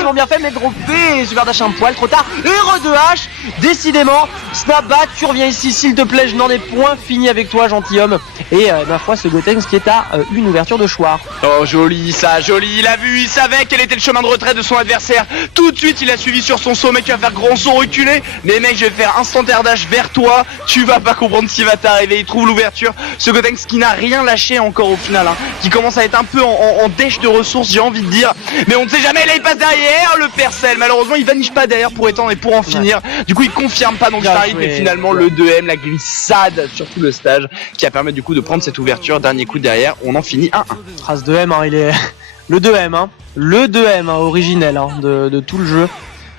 Ils vont bien fait, mais droppé. Super dash un poil trop tard. Hero de H. Décidément, Snapback, tu reviens ici, s'il te plaît. Je n'en ai point fini avec toi, gentilhomme. Et ma foi, ce Gotenks qui est à une ouverture de choix. Oh, joli ça, joli. Il a vu, il savait quel était le chemin de retrait de son adversaire. Tout de suite, il a suivi sur son saut. Mec, il va faire grand saut reculé. Mais mec, je vais faire instant air dash vers toi. Tu vas pas comprendre ce qui va t'arriver. Il trouve l'ouverture. Ce Gotenks qui n'a rien lâché encore au final, qui commence à être un peu en dèche de ressources, j'ai envie de dire. Mais on ne sait jamais, là il passe derrière le Percel. Malheureusement il vanish pas derrière pour étendre et pour en finir. Du coup il confirme pas donc Farid, mais finalement le 2M, la glissade sur tout le stage qui a permis du coup de prendre cette ouverture. Dernier coup derrière, on en finit 1-1. Trace 2M, il est le 2M, le 2M originel de tout le jeu.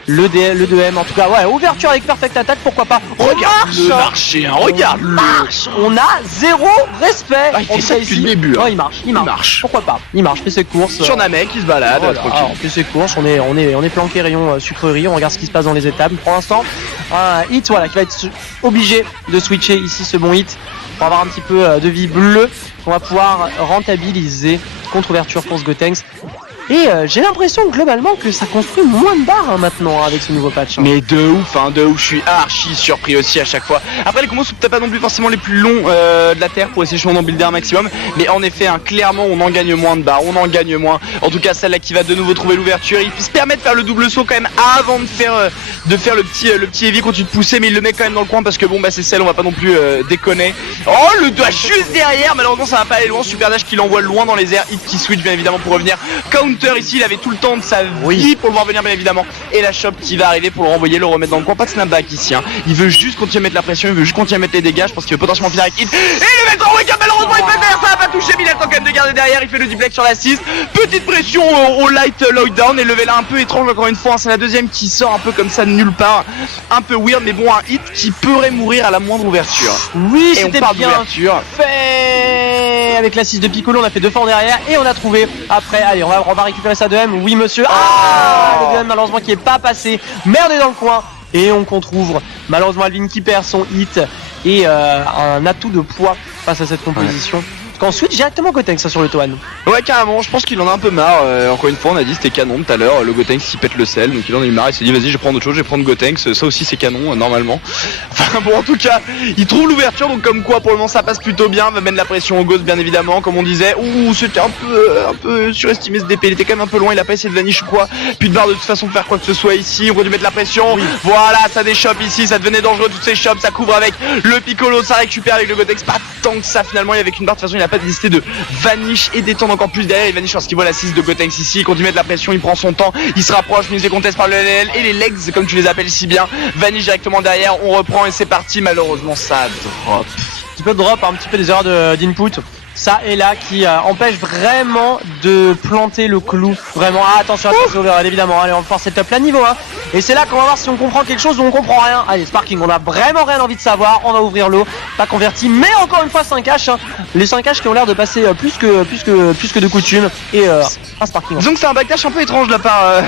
Le 2M en tout cas, ouais, ouverture avec perfect attaque, pourquoi pas. Regarde le marché, regarde le marche. On a zéro respect. Il fait ça depuis le début. Oh, il marche. Pourquoi pas. Il marche, fait ses courses. Sur Namek, il se balade. Voilà, on fait ses courses, on est planqué rayon sucrerie, on regarde ce qui se passe dans les étapes. Pour l'instant, un hit qui va être obligé de switcher ici ce bon hit pour avoir un petit peu de vie bleue qu'on va pouvoir rentabiliser contre ouverture pour ce Gotenks. Et j'ai l'impression globalement que ça construit moins de barres maintenant avec ce nouveau patch. Mais de ouf, je suis archi surpris aussi à chaque fois. Après les combos sont peut-être pas non plus forcément les plus longs de la terre pour essayer justement d'en builder un maximum, mais en effet clairement on en gagne moins de barres, on en gagne moins. En tout cas celle-là qui va de nouveau trouver l'ouverture, il se permet de faire le double saut quand même avant de faire le petit heavy, continue de pousser, mais il le met quand même dans le coin parce que bon bah c'est celle, on va pas non plus déconner. Oh le dash juste derrière, malheureusement ça va pas aller loin, super dash qui l'envoie loin dans les airs, hit qui switch bien évidemment pour revenir. Counter ici, il avait tout le temps de sa vie pour le voir venir bien évidemment, et la shop qui va arriver pour le renvoyer, le remettre dans le coin, pas de snapback ici il veut juste continuer à mettre la pression, il veut juste continuer à mettre les dégâts, je pense qu'il veut potentiellement finir avec hit, et le mettre en wake up, malheureusement il peut faire, ça va pas toucher, mais il attend quand même de garder derrière, il fait le duplex sur l'assist, petite pression au light lockdown, et level 1 un peu étrange encore une fois, c'est la deuxième qui sort un peu comme ça de nulle part, un peu weird, mais bon un hit qui pourrait mourir à la moindre ouverture. Oui, c'était bien fait. Avec l'assist de Piccolo, on a fait 2 fois derrière et on a trouvé après. Allez, on va récupérer ça de M. Oui, monsieur. Le M malheureusement qui est pas passé. Merde est dans le coin. Et on contre-ouvre. Malheureusement, Alvin qui perd son hit et un atout de poids face à cette composition. Qu'on switch directement Gotenks ça sur le Toan. Ouais carrément, je pense qu'il en a un peu marre, encore une fois on a dit c'était canon tout à l'heure, le Gotenks qui pète le sel, donc il en a eu marre, il s'est dit vas-y je vais prendre autre chose, je vais prendre Gotenks, ça aussi c'est canon normalement. Enfin bon en tout cas, il trouve l'ouverture, donc comme quoi pour le moment ça passe plutôt bien, va mettre la pression au Ghost bien évidemment, comme on disait, c'était un peu surestimé ce DP, il était quand même un peu loin, il a pas essayé de vanish ou quoi, puis de barre de toute façon faire quoi que ce soit ici, on aurait dû mettre la pression, voilà ça déchoppe ici, ça devenait dangereux toutes ces shops, ça couvre avec le Piccolo, ça récupère avec le Gotenks, pas tant que ça finalement, il y avait qu'une barre de toute façon, il a pas décidé de vanish et détendre encore plus derrière, il vanish lorsqu'il voit l'assist de Gotenks ici, il continue de mettre la pression, il prend son temps, il se rapproche, mise et conteste par le LL et les legs comme tu les appelles si bien, vanish directement derrière, on reprend et c'est parti, malheureusement ça drop. Un petit peu de drop, un petit peu des erreurs d'input. Ça et là qui empêche vraiment de planter le clou. Vraiment, attention à ce overhead évidemment. Allez, on va faire setup là niveau 1. Et c'est là qu'on va voir si on comprend quelque chose ou on comprend rien. Allez, Sparking, on a vraiment rien envie de savoir. On va ouvrir l'eau, pas converti, mais encore une fois 5H. Les 5H qui ont l'air de passer plus que de coutume. Et un Sparking. Disons que c'est un backdash un peu étrange de la part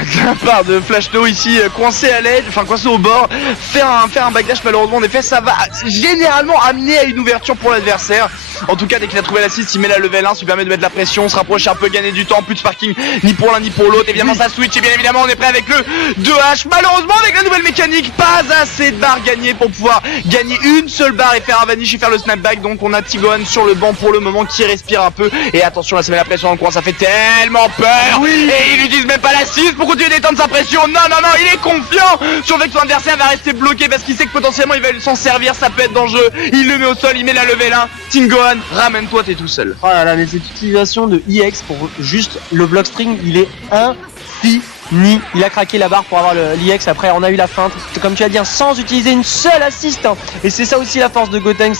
de Flashno ici, coincé à l'aide, enfin coincé au bord. Faire un backdash malheureusement en effet ça va généralement amener à une ouverture pour l'adversaire. En tout cas dès qu'il a trouvé l'assist, il met la level 1, ça lui permet de mettre la pression, se rapprocher un peu, gagner du temps, plus de Sparking ni pour l'un ni pour l'autre. Évidemment ça switch et bien évidemment on est prêt avec le 2H. Malheureusement avec la nouvelle mécanique, pas assez de barres gagnées pour pouvoir gagner une seule barre et faire un vanish et faire le snapback. Donc on a Tigohan sur le banc pour le moment qui respire un peu. Et attention là ça met la pression dans le coin, ça fait tellement peur. Et il utilise même pas l'assist pour continuer d'étendre sa pression. Non, il est confiant sur le fait que son adversaire va rester bloqué parce qu'il sait que potentiellement il va s'en servir, ça peut être dangereux. Il le met au sol, il met la level 1. Tingohan, ramène-toi, t'es tout seul. Oh là là, mais cette utilisation de EX pour juste le block string, il est infini. Il a craqué la barre pour avoir l'EX, après on a eu la feinte, comme tu as dit, sans utiliser une seule assist. Et c'est ça aussi la force de Gotenks,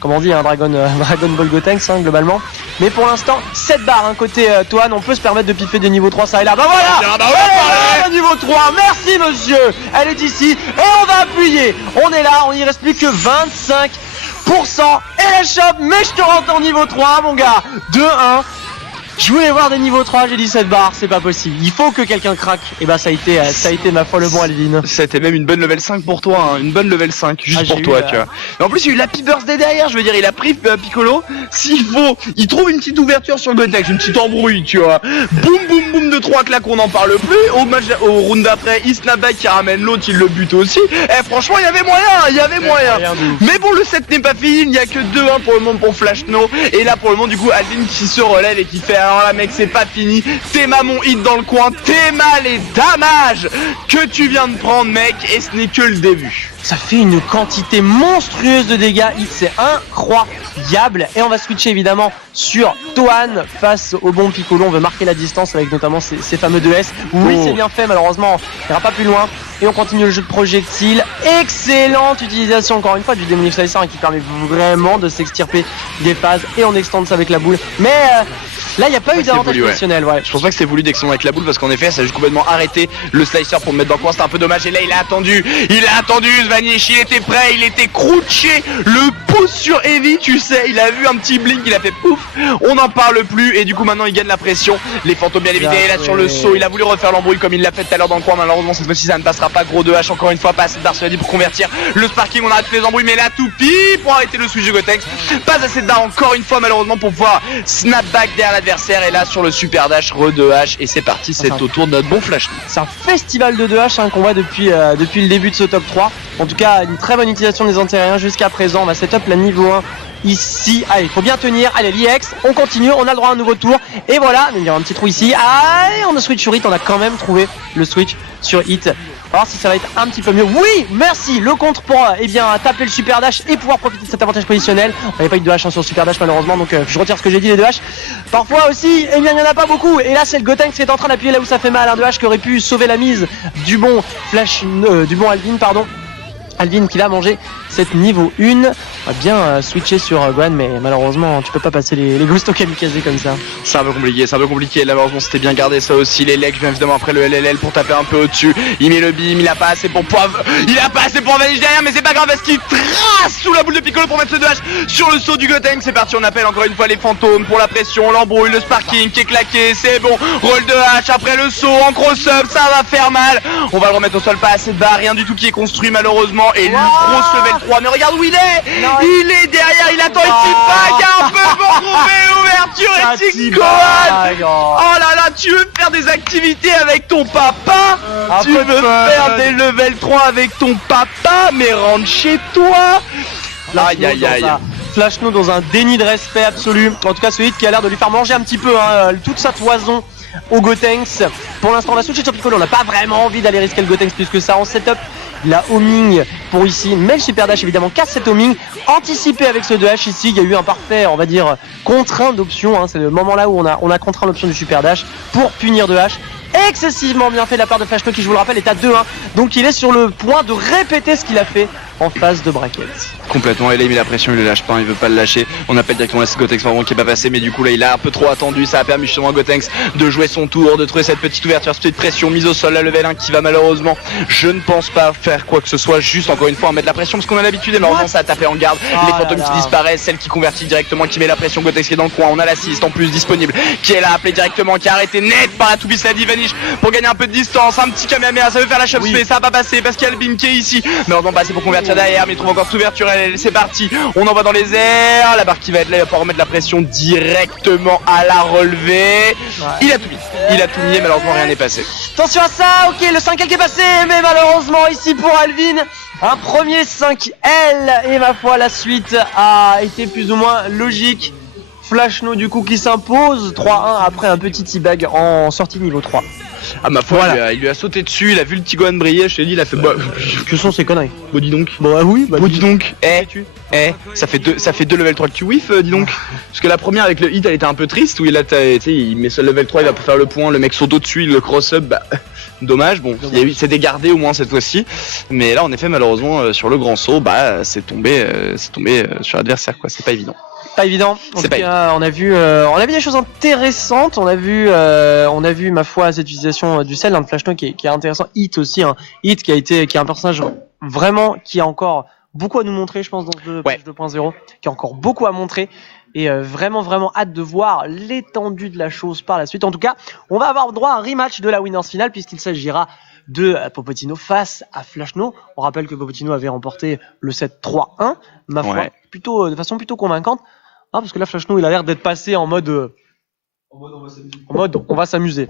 comme on dit, Dragon Ball Gotenks globalement. Mais pour l'instant, 7 barres côté Toan, on peut se permettre de piffer des niveaux 3 ça et là. Bah voilà, le niveau 3, merci monsieur. Elle est ici et on va appuyer. On est là, on y reste plus que 25%. Et la shop, mais je te rentre en niveau 3 mon gars. 2-1. Je voulais voir des niveaux 3, j'ai dit 7 barres, c'est pas possible. Il faut que quelqu'un craque. Et bah ça a été ma foi le bon Alvin. C'était même une bonne level 5 pour toi, une bonne level 5 juste pour toi, tu vois. Et en plus il y a eu l'Happy Birthday derrière, je veux dire, il a pris Piccolo. S'il faut, il trouve une petite ouverture sur le Gotenks, une petite embrouille, tu vois. Boum de 3 claques, on n'en parle plus. Au round d'après, il snapback qui ramène l'autre, il le bute aussi. Franchement, il y avait moyen. Mais bon, le set n'est pas fini, il n'y a que 2-1 pour le moment pour Flashno. Et là pour le moment, du coup, Alvin qui se relève et qui fait alors là mec c'est pas fini, Théma mon hit dans le coin, Théma les damages que tu viens de prendre mec, et ce n'est que le début. Ça fait une quantité monstrueuse de dégâts, c'est incroyable. Et on va switcher évidemment sur Toan face au bon Piccolo. On veut marquer la distance avec notamment ces fameux 2S. Oui c'est bien fait, malheureusement il n'ira pas plus loin. Et on continue le jeu de projectiles. Excellente utilisation encore une fois du Demonic Slicer qui permet vraiment de s'extirper des phases. Et on extend ça avec la boule. Mais là il n'y a pas eu d'avantage positionnel, ouais. Je pense pas que c'est voulu d'extendre avec la boule parce qu'en effet ça a juste complètement arrêté le slicer pour me mettre dans le coin, c'était un peu dommage. Et là il a attendu Vanish, il était prêt, il était crouché, le pouce sur Heavy, tu sais, il a vu un petit blink, il a fait pouf, on n'en parle plus. Et du coup maintenant il gagne la pression, les fantômes bien évidés, là sur le saut, il a voulu refaire l'embrouille comme il l'a fait tout à l'heure dans le coin. Malheureusement cette fois-ci ça ne passera pas, gros 2H encore une fois, pas assez de barres sur la pour convertir le Sparking, on arrête les embrouilles, mais là Toupie pour arrêter le switch de Gotenks, pas assez de barres encore une fois malheureusement pour pouvoir snapback derrière l'adversaire. l'adversaire est là sur le super dash, re 2H et c'est parti, c'est au tour de notre bon Flash. C'est un festival de 2H qu'on voit depuis le début de ce top 3. En tout cas, une très bonne utilisation des antériens jusqu'à présent. On va setup la niveau 1 ici. Allez, il faut bien tenir. Allez, l'IX, on continue, on a le droit à un nouveau tour. Et voilà, il y a un petit trou ici. Allez, on a switch sur Hit, on a quand même trouvé le switch sur Hit. On va voir si ça va être un petit peu mieux. Oui, merci, le contre pour taper le super dash et pouvoir profiter de cet avantage positionnel. On n'avait pas eu de H sur le super dash malheureusement, donc je retire ce que j'ai dit, les 2H. Parfois aussi, il n'y en a pas beaucoup. Et là, c'est le Gotenks qui est en train d'appuyer là où ça fait mal. Un 2H qui aurait pu sauver la mise du bon Alvin, pardon. Alvin qui va manger cette niveau 1. On va bien switcher sur Gohan, mais malheureusement tu peux pas passer les Gusto Kamikaze comme ça. C'est un peu compliqué, là malheureusement c'était bien gardé ça aussi. Les legs bien évidemment après le LLL pour taper un peu au-dessus. Il met le beam, il a pas assez pour Vanish derrière, mais c'est pas grave parce qu'il trace sous la boule de Piccolo pour mettre le 2H sur le saut du Gotenks. C'est parti, on appelle encore une fois les fantômes pour la pression, l'embrouille, le sparking qui est claqué, c'est bon. Roll 2H après le saut en cross-up, ça va faire mal. On va le remettre au sol, pas assez de barre, rien du tout qui est construit malheureusement. Et le grosse level 3, mais regarde où il est. Non, il est derrière, il attend ici back un peu pour trouver l'ouverture et Gohan. Oh là là, tu veux faire des activités avec ton papa, tu veux faire des level 3 avec ton papa, mais rentre chez toi. Aïe aïe aïe. Flashno dans un déni de respect absolu. En tout cas, ce hit qui a l'air de lui faire manger un petit peu toute sa toison au Gotenks. Pour l'instant, on va switcher sur Piccolo. On n'a pas vraiment envie d'aller risquer le Gotenks plus que ça en setup. La homing pour ici, mais le super dash évidemment casse cette homing. Anticipé avec ce 2H ici, il y a eu un parfait, on va dire, contraint d'option. C'est le moment là où on a contraint l'option du super dash pour punir 2H. Excessivement bien fait de la part de Flashno qui, je vous le rappelle, est à 2-1. Donc il est sur le point de répéter ce qu'il a fait en phase de bracket. Complètement, et là il met la pression, il le lâche pas, il veut pas le lâcher. On appelle directement la Gotenks pardon, qui est pas passé, mais du coup là il a un peu trop attendu. Ça a permis justement à Gotenks de jouer son tour, de trouver cette petite ouverture, cette petite pression, mise au sol, la level 1 qui va malheureusement, je ne pense pas faire quoi que ce soit, juste encore une fois mettre la pression parce qu'on a l'habitude et malheureusement ça a tapé en garde. Les fantômes qui disparaissent, celle qui convertit directement, qui met la pression, Gotenks qui est dans le coin, on a l'assist en plus disponible, qui est là appelé directement, qui a arrêté net par la Toubis la Vanish pour gagner un peu de distance, un petit Kamehameha, ça veut faire la chop spé, ça va pas passer parce qu'il y a le beam qui est ici, mais on va passer pour convertir derrière, mais il trouve encore cette ouverture, c'est parti, on envoie dans les airs, la barre qui va être là pour remettre la pression directement à la relevée. Il a tout mis, malheureusement rien n'est passé. Attention à ça, ok, le 5L qui est passé, mais malheureusement ici pour Alvin, un premier 5L, et ma foi la suite a été plus ou moins logique. Flashno du coup qui s'impose 3-1 après un petit teabag en sortie niveau 3. Ah ma foi, voilà. il lui a sauté dessus, il a vu le petit Gohan briller, je t'ai dit, il a fait que sont ces conneries. Bon dis donc. Bon oui, dis donc. Ça fait deux level 3 que tu whiff, dis donc. Parce que la première avec le hit elle était un peu triste où il met ce level 3, il va faire le point, le mec saute au-dessus, il le cross-up, dommage, bon, c'est dégardé au moins cette fois-ci. Mais là en effet malheureusement sur le grand saut, c'est tombé sur l'adversaire quoi, c'est pas évident. Pas évident. En tout cas, on a vu des choses intéressantes. On a vu ma foi cette utilisation du sel de Flashno qui est intéressant. Hit aussi, Hit qui est un personnage vraiment qui a encore beaucoup à nous montrer, je pense dans ce patch 2.0, qui a encore beaucoup à montrer. Et vraiment hâte de voir l'étendue de la chose par la suite. En tout cas, on va avoir droit à un rematch de la Winners Finale puisqu'il s'agira de Popotino face à Flashno. On rappelle que Popotino avait remporté le set 3-1, ma foi, de façon plutôt convaincante. Parce que là Flashno il a l'air d'être passé en mode on va s'amuser.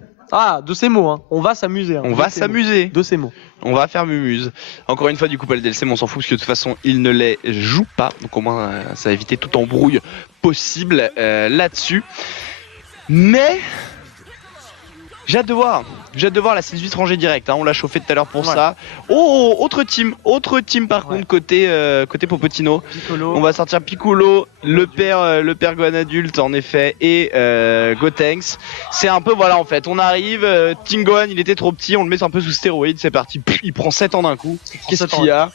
De ces mots, on va s'amuser. On va s'amuser. De ces mots. On va faire mumuse. Encore une fois, du coup, pas le DLC, mais on s'en fout parce que de toute façon, il ne les joue pas. Donc au moins, ça va éviter toute embrouille possible là-dessus. Mais j'ai hâte de voir la 6-8 rangée direct, on l'a chauffé tout à l'heure pour ça. Oh, autre team par contre côté Popotino. Piccolo. On va sortir Piccolo, le père Gohan adulte en effet et Gotenks. C'est un peu en fait, on arrive, Team Gohan il était trop petit, on le met un peu sous stéroïde, c'est parti, il prend 7 ans d'un coup. Qu'est-ce qu'il y a ?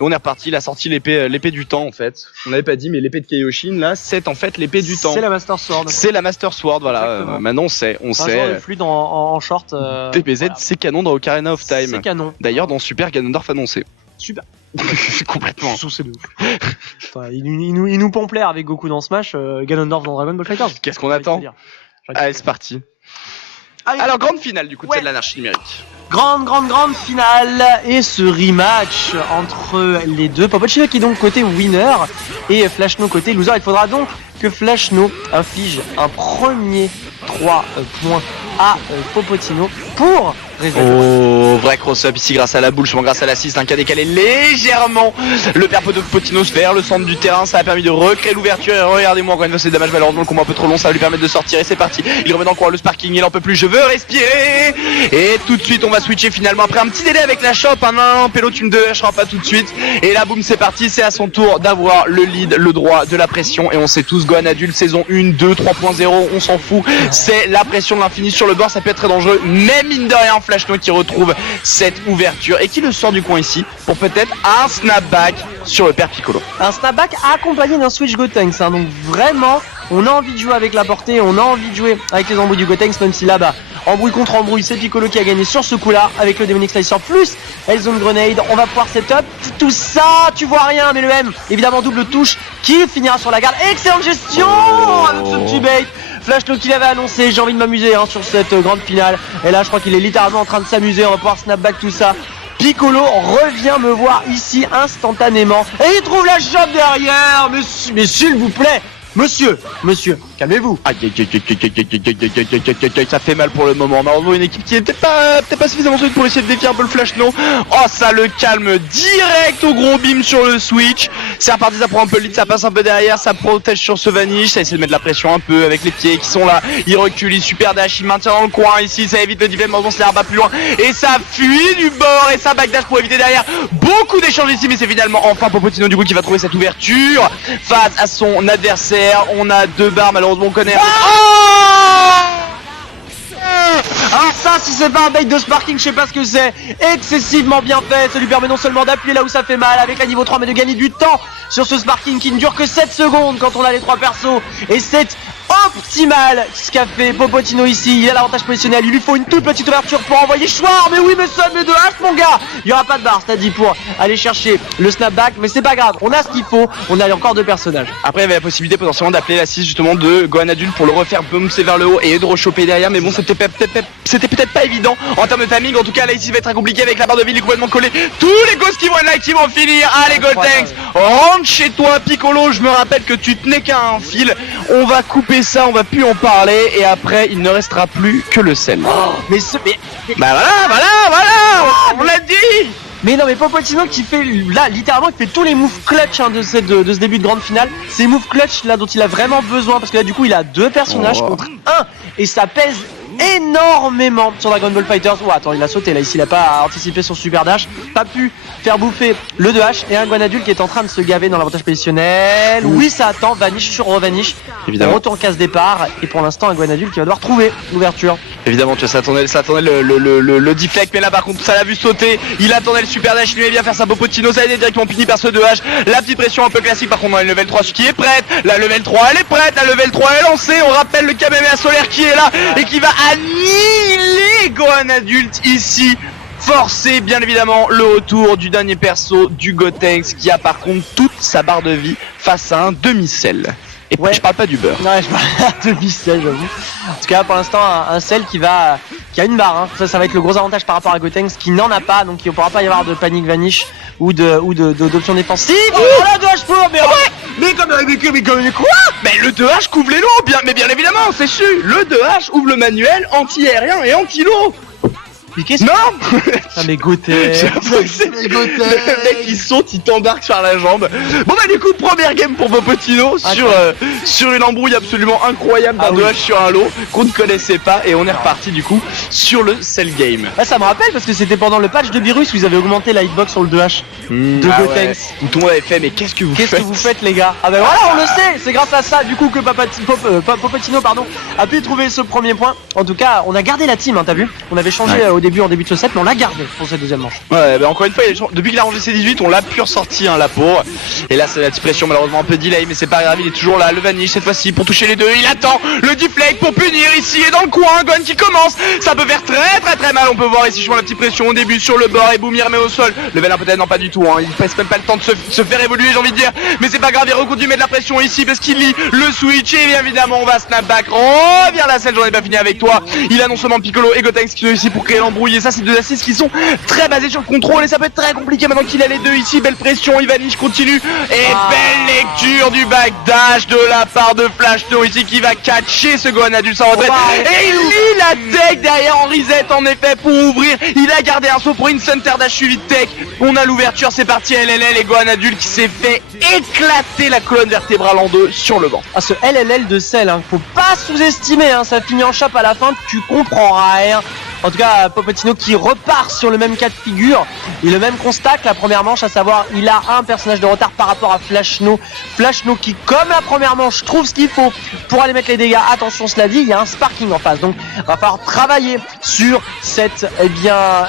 On est reparti, il a sorti l'épée du temps en fait. On l'avait pas dit mais l'épée de Kaioshin là, c'est en fait l'épée du temps. C'est la Master Sword. C'est la Master Sword, voilà. Maintenant on sait. Le fluide en short. DBZ, c'est canon dans Ocarina of Time. C'est canon. D'ailleurs, dans Super Ganondorf annoncé. Super. Complètement. C'est de ouf. Il nous pompe l'air avec Goku dans Smash, Ganondorf dans Dragon Ball FighterZ. Qu'est-ce qu'on attend ? Allez, c'est parti. Alors, grande finale du coup de l'anarchie numérique. Grande finale et ce rematch entre les deux. Popocino qui est donc côté winner et Flashno côté loser. Il faudra donc que Flashno inflige un premier 3 points à Popocino pour résoudre. Oh, vrai cross-up ici grâce à la boule, grâce à l'assist, un cas décalé légèrement. Le père Popocino vers le centre du terrain, ça a permis de recréer l'ouverture. Et regardez-moi encore une fois, c'est dommage, malheureusement le combat un peu trop long, ça va lui permettre de sortir et c'est parti. Il remet dans le coin le sparking, il en peut plus, je veux respirer. Et tout de suite on va switcher finalement après un petit délai avec la chope. Non, Pélo tu ne lâcheras pas tout de suite. Et là boum, c'est parti, c'est à son tour d'avoir le lead, le droit de la pression. Et on sait tous, Gohan adulte saison 1, 2, 3.0, on s'en fout. C'est la pression de l'infini sur le bord, ça peut être très dangereux. Mais mine de rien, Flashno qui retrouve cette ouverture et qui le sort du coin ici pour peut-être un snapback sur le père Piccolo. Un snapback accompagné d'un switch Gotenks, hein, donc vraiment on a envie de jouer avec la portée, on a envie de jouer avec les embrouilles du Gotenks, même si là-bas embrouille contre embrouille, c'est Piccolo qui a gagné sur ce coup-là avec le Demonic Slicer plus Hellzone Grenade. On va pouvoir setup tout ça, tu vois rien, mais le M évidemment double touche qui finira sur la garde. Excellente gestion avec ce petit bait. Flashno qui l'avait annoncé, j'ai envie de m'amuser sur cette grande finale. Et là je crois qu'il est littéralement en train de s'amuser, on va pouvoir snapback tout ça. Piccolo revient me voir ici instantanément. Et il trouve la chope derrière. Mais s'il vous plaît, Monsieur, calmez-vous. Ça fait mal pour le moment. Malheureusement, une équipe qui est peut-être pas suffisamment solide pour essayer de défier un peu le Flashno. Oh, ça le calme direct au gros beam sur le switch. C'est reparti, ça prend un peu le lead, ça passe un peu derrière, ça protège sur ce Vanish. Ça essaie de mettre la pression un peu avec les pieds qui sont là. Il recule, il super dash, il maintient dans le coin ici. Ça évite le defense, mais on se les rabat plus loin. Et ça fuit du bord et ça backdash pour éviter derrière. Beaucoup d'échanges ici, mais c'est finalement enfin Popocino du coup qui va trouver cette ouverture face à son adversaire. On a 2 barres, malheureusement on connaît. Alors ça, si c'est pas un bait de sparking, je sais pas ce que c'est. Excessivement bien fait, ça lui permet non seulement d'appuyer là où ça fait mal avec la niveau 3, mais de gagner du temps sur ce sparking qui ne dure que 7 secondes quand on a les 3 persos. Et c'est optimal ce qu'a fait Popocino ici. Il a l'avantage positionnel, il lui faut une toute petite ouverture pour envoyer Schwar. Mais oui, mais ça, mais de hache mon gars. Il y aura pas de barre, c'est-à-dire pour aller chercher le snapback, mais c'est pas grave, on a ce qu'il faut, on a encore 2 personnages. Après il y avait la possibilité potentiellement d'appeler l'assist justement de Gohan adulte pour le refaire bouncer vers le haut et de rechoper derrière, mais bon c'était peut-être pas évident en termes de timing. En tout cas là ici va être très compliqué avec la barre de vie, il est complètement collé. Tous les ghosts qui vont être là qui vont finir. Allez Gotenks, rentre chez toi Piccolo, je me rappelle que tu tenais qu'à un fil. On va couper ça, on va plus en parler et après il ne restera plus que le sel. Bah voilà, on l'a dit. Mais non, mais Popocino qui fait là littéralement qui fait tous les moves clutch de ce début de grande finale. Ces moves clutch là dont il a vraiment besoin parce que là du coup il a 2 personnages contre 1 et ça pèse énormément sur Dragon Ball Fighters. Oh attends, il a sauté là ici, il a pas anticipé son super dash, pas pu faire bouffer le 2H et un Gohan adulte qui est en train de se gaver dans l'avantage positionnel. Oui, ça attend, Vanish sur Revanish. Évidemment. Retour en casse départ et pour l'instant un Gohan adulte qui va devoir trouver l'ouverture. Évidemment, tu vois, ça attendait le deflect, mais là par contre ça l'a vu sauter. Il attendait le super dash, il aimait bien faire sa Popocino, ça a été directement puni par ce 2H. La petite pression un peu classique, par contre on a une level 3 qui est prête. La level 3 elle est prête, la level 3 est lancée. On rappelle le Kamehameha solaire qui est là et qui va annihiler Gohan adulte ici. Forcer bien évidemment le retour du dernier perso du Gotenks qui a par contre toute sa barre de vie face à un demi-sel. Et ouais. Je parle pas du beurre. Ouais, je parle de demi-sel, j'avoue. En tout cas, pour l'instant, un sel qui a une barre. Hein. Ça va être le gros avantage par rapport à Gotenks qui n'en a pas, donc il ne pourra pas y avoir de panic vanish ou d'option défensive. Voilà, 2H pour, mais quoi? Mais le 2H couvre les lots, mais bien évidemment, c'est sûr. Le 2H ouvre le manuel anti-aérien et anti-lot. Mais qu'est-ce non ah mais Gotenks. Le mec il saute, il t'embarque sur la jambe. Bon bah du coup première game pour Popocino sur une embrouille absolument incroyable d'un 2H sur un lot qu'on ne connaissait pas et on est reparti du coup sur le cell game. Ah, ça me rappelle parce que c'était pendant le patch de Beerus où ils avaient augmenté la hitbox sur le 2H de Gotenks. Ouais. Où tout le monde avait fait mais qu'est-ce que vous faites les gars? Ah bah voilà, on le sait, c'est grâce à ça du coup que Popocino a pu trouver ce premier point. En tout cas on a gardé la team, hein, t'as vu? On avait changé en début de ce set, mais on l'a gardé pour cette deuxième manche. Ouais, bah encore une fois, depuis qu'il a rangé ses 18, on l'a plus ressorti, hein, la pauvre. Et là, c'est la petite pression, malheureusement un peu delay, mais c'est pas grave, il est toujours là, le Vanish cette fois-ci pour toucher les deux. Il attend le deflect pour punir ici et dans le coin, Gohan qui commence. Ça peut faire très mal. On peut voir ici, je vois la petite pression au début sur le bord et boum, il remet au sol. Le Venin peut-être, non, pas du tout, hein. Il passe même pas le temps de se faire évoluer, j'ai envie de dire. Mais c'est pas grave, il reconduit mettre de la pression ici parce qu'il lit le switch et bien évidemment, on va snapback. Reviens la selle, j'en ai pas fini avec toi. Il a non seulement Piccolo et Gotenks qui sont ici pour créer l'embrouille. embrouillé. Ça, c'est deux assists qui sont très basés sur le contrôle et ça peut être très compliqué maintenant qu'il a les deux ici. Belle pression, Ivanish continue et belle lecture du backdash de la part de Flashno ici qui va catcher ce Gohan adulte sans retraite. Et il lit la tech derrière en reset en effet pour ouvrir. Il a gardé un saut pour une center dash suivi de tech. On a l'ouverture, c'est parti LLL et Gohan adulte qui s'est fait éclater la colonne vertébrale en deux sur le banc. Ah, ce LLL de Cell, hein, faut pas sous-estimer, hein, ça finit en chape à la fin, tu comprends rien. En tout cas, Popotino qui repart sur le même cas de figure et le même constat que la première manche, à savoir il a un personnage de retard par rapport à Flashno. Flashno qui, comme la première manche, trouve ce qu'il faut pour aller mettre les dégâts. Attention, cela dit, il y a un sparking en face, donc va falloir travailler sur cette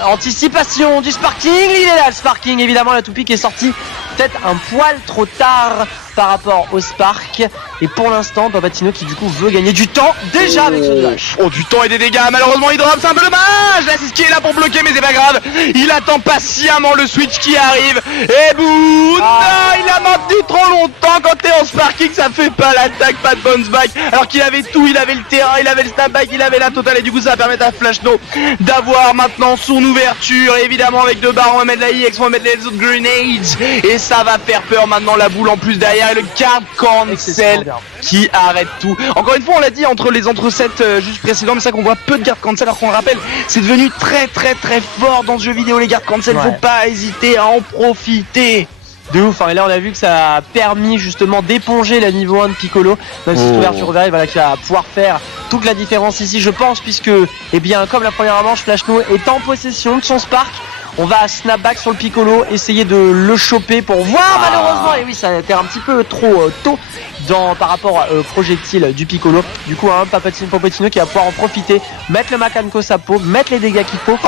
anticipation du sparking. Il est là le sparking, évidemment la toupie qui est sortie peut-être un poil trop tard par rapport au Spark. Et pour l'instant, Popotino qui du coup veut gagner du temps déjà avec ce dash. Oh, du temps et des dégâts. Malheureusement, il drop, c'est un peu dommage. Là, c'est ce qui est là pour bloquer, mais c'est pas grave. Il attend patiemment le switch qui arrive. Et boum, non, il a maintenu trop longtemps. Quand t'es en sparking, ça fait pas l'attaque, pas de bounce back. Alors qu'il avait tout, il avait le terrain, il avait le snapback, il avait la totale. Et du coup, ça va permettre à Flashno d'avoir maintenant son ouverture. Et évidemment, avec deux barres, on va mettre la IX, on va mettre les autres grenades. Et ça va faire peur maintenant, la boule en plus derrière. Et le guard cancel qui arrête tout. Encore une fois, on l'a dit entre les entre-sets juste précédents, mais c'est ça qu'on voit peu de guard cancel, alors qu'on le rappelle, c'est devenu très fort dans ce jeu vidéo, les guard cancel. Faut pas hésiter à en profiter. De ouf, hein. Et là on a vu que ça a permis justement d'éponger la niveau 1 de Piccolo, même si cette ouverture ouverte, voilà, qui va pouvoir faire toute la différence ici, je pense, puisque, eh bien, comme la première manche, Flashno est en possession de son Spark. On va snapback sur le Piccolo, essayer de le choper pour voir malheureusement, et oui, ça a été un petit peu trop tôt par rapport au projectile du Piccolo. Du coup, hein, Popotino qui va pouvoir en profiter, mettre le Makanko Sapo, mettre les dégâts qu'il faut.